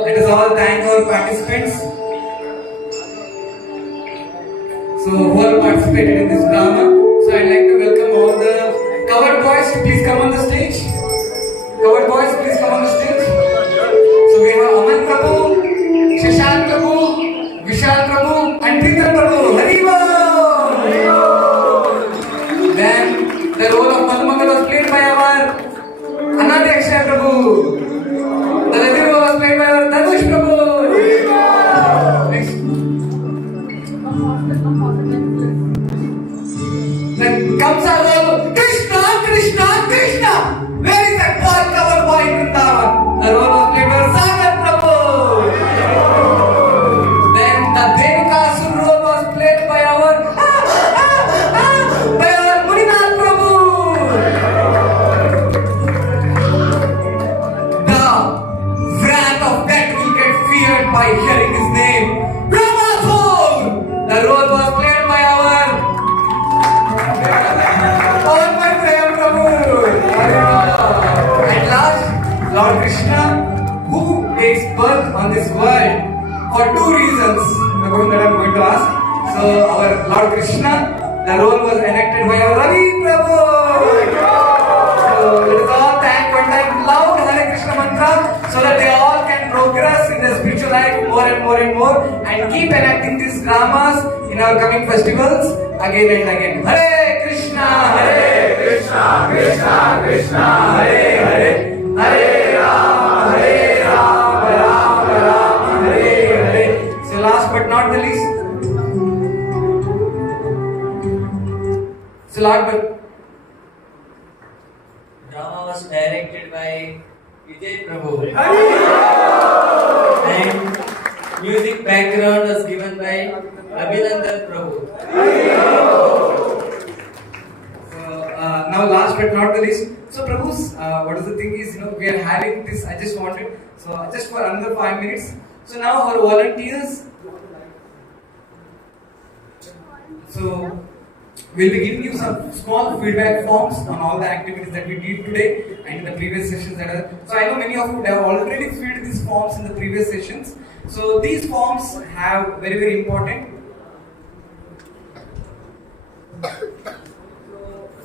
let us all thank our participants. So who have participated in this drama. So I'd like to welcome all the covered boys to please come on the stage. Covered boys, please come on the stage. So we have Aman Prabhu, Shashank Prabhu, Vishal Prabhu, and Pritam Prabhu. Haribo! Then the role of Madhumangal was played by our Anadyaksha Prabhu. The leading role was played by our Dhanush Prabhu. Next. Then comes our role, Krishna, Krishna, Krishna. Where is that boy covered boy in Vrindavan? The role was played by Sagar Prabhu. Then the Devakasur role was played by our Muninath Prabhu. The wrath of death will get feared by hearing his name. Brahmasur. The role was played by our At last, Lord Krishna, who takes birth on this world for two reasons, the question that I am going to ask. So, our Lord Krishna, the role was enacted by our Ravi Prabhu. So, let us all thank one time loud Hare Krishna mantra so that they all can progress in their spiritual life more and more and more and keep enacting these dramas in our coming festivals again and again. Hare Krishna, Krishna, Krishna, Hare Hare, Hare Rama, Rama Rama, Hare Hare. So last but not the least, Drama was directed by Vijay Prabhu. And music background was given by Abhinandan Prabhu. Now last but not the least, so Prabhus, what is the thing is, we are having this, I just wanted, so just for another 5 minutes. So now our volunteers, so we'll be giving you some small feedback forms on all the activities that we did today and in the previous sessions that are, so I know many of you have already filled these forms in the previous sessions. So these forms have very, very important.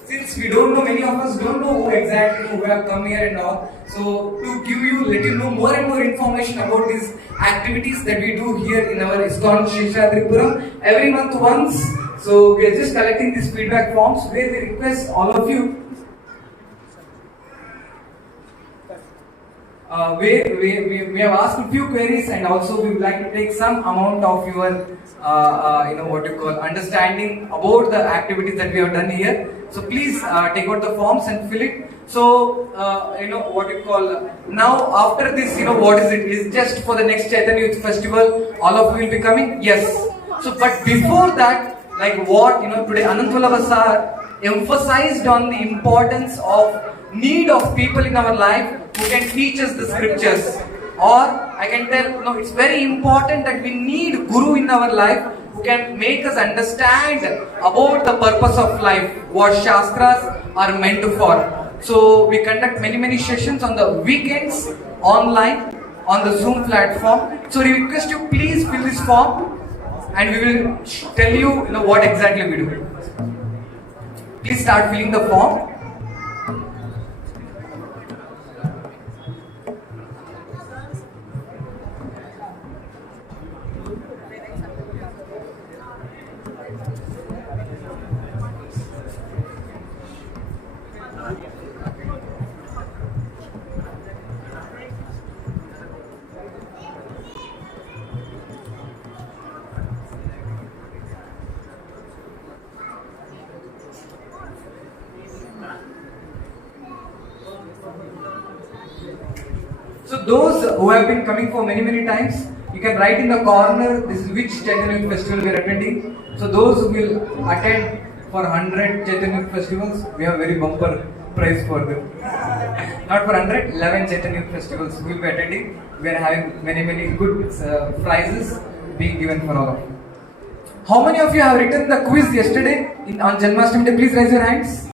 Since we don't know, many of us don't know who exactly who have come here and all. So to let you know more and more information about these activities that we do here in our ISKCON Sheshadripuram every month once. So we are just collecting these feedback forms where we request all of you we have asked a few queries and also we would like to take some amount of your understanding about the activities that we have done here. So please take out the forms and fill it. So now after this, what is it? Is it just for the next Chaitanya Youth Festival? All of you will be coming? Yes. So but before that, like what today Anantulava sir emphasized on the importance of need of people in our life who can teach us the scriptures. Or I can tell, it's very important that we need Guru in our life who can make us understand about the purpose of life, what Shastras are meant for. So we conduct many sessions on the weekends online on the Zoom platform. So we request you please fill this form and we will tell you, what exactly we do. Please start filling the form. So those who have been coming for many times, you can write in the corner this is which Chaitanya Youth Festival we are attending. So those who will attend for 100 Chaitanya Youth Festivals, we have very bumper prize for them. Not for 100, 11 Chaitanya Youth Festivals we will be attending. We are having many good prizes being given for all of you. How many of you have written the quiz yesterday on Janmashtami? Please raise your hands.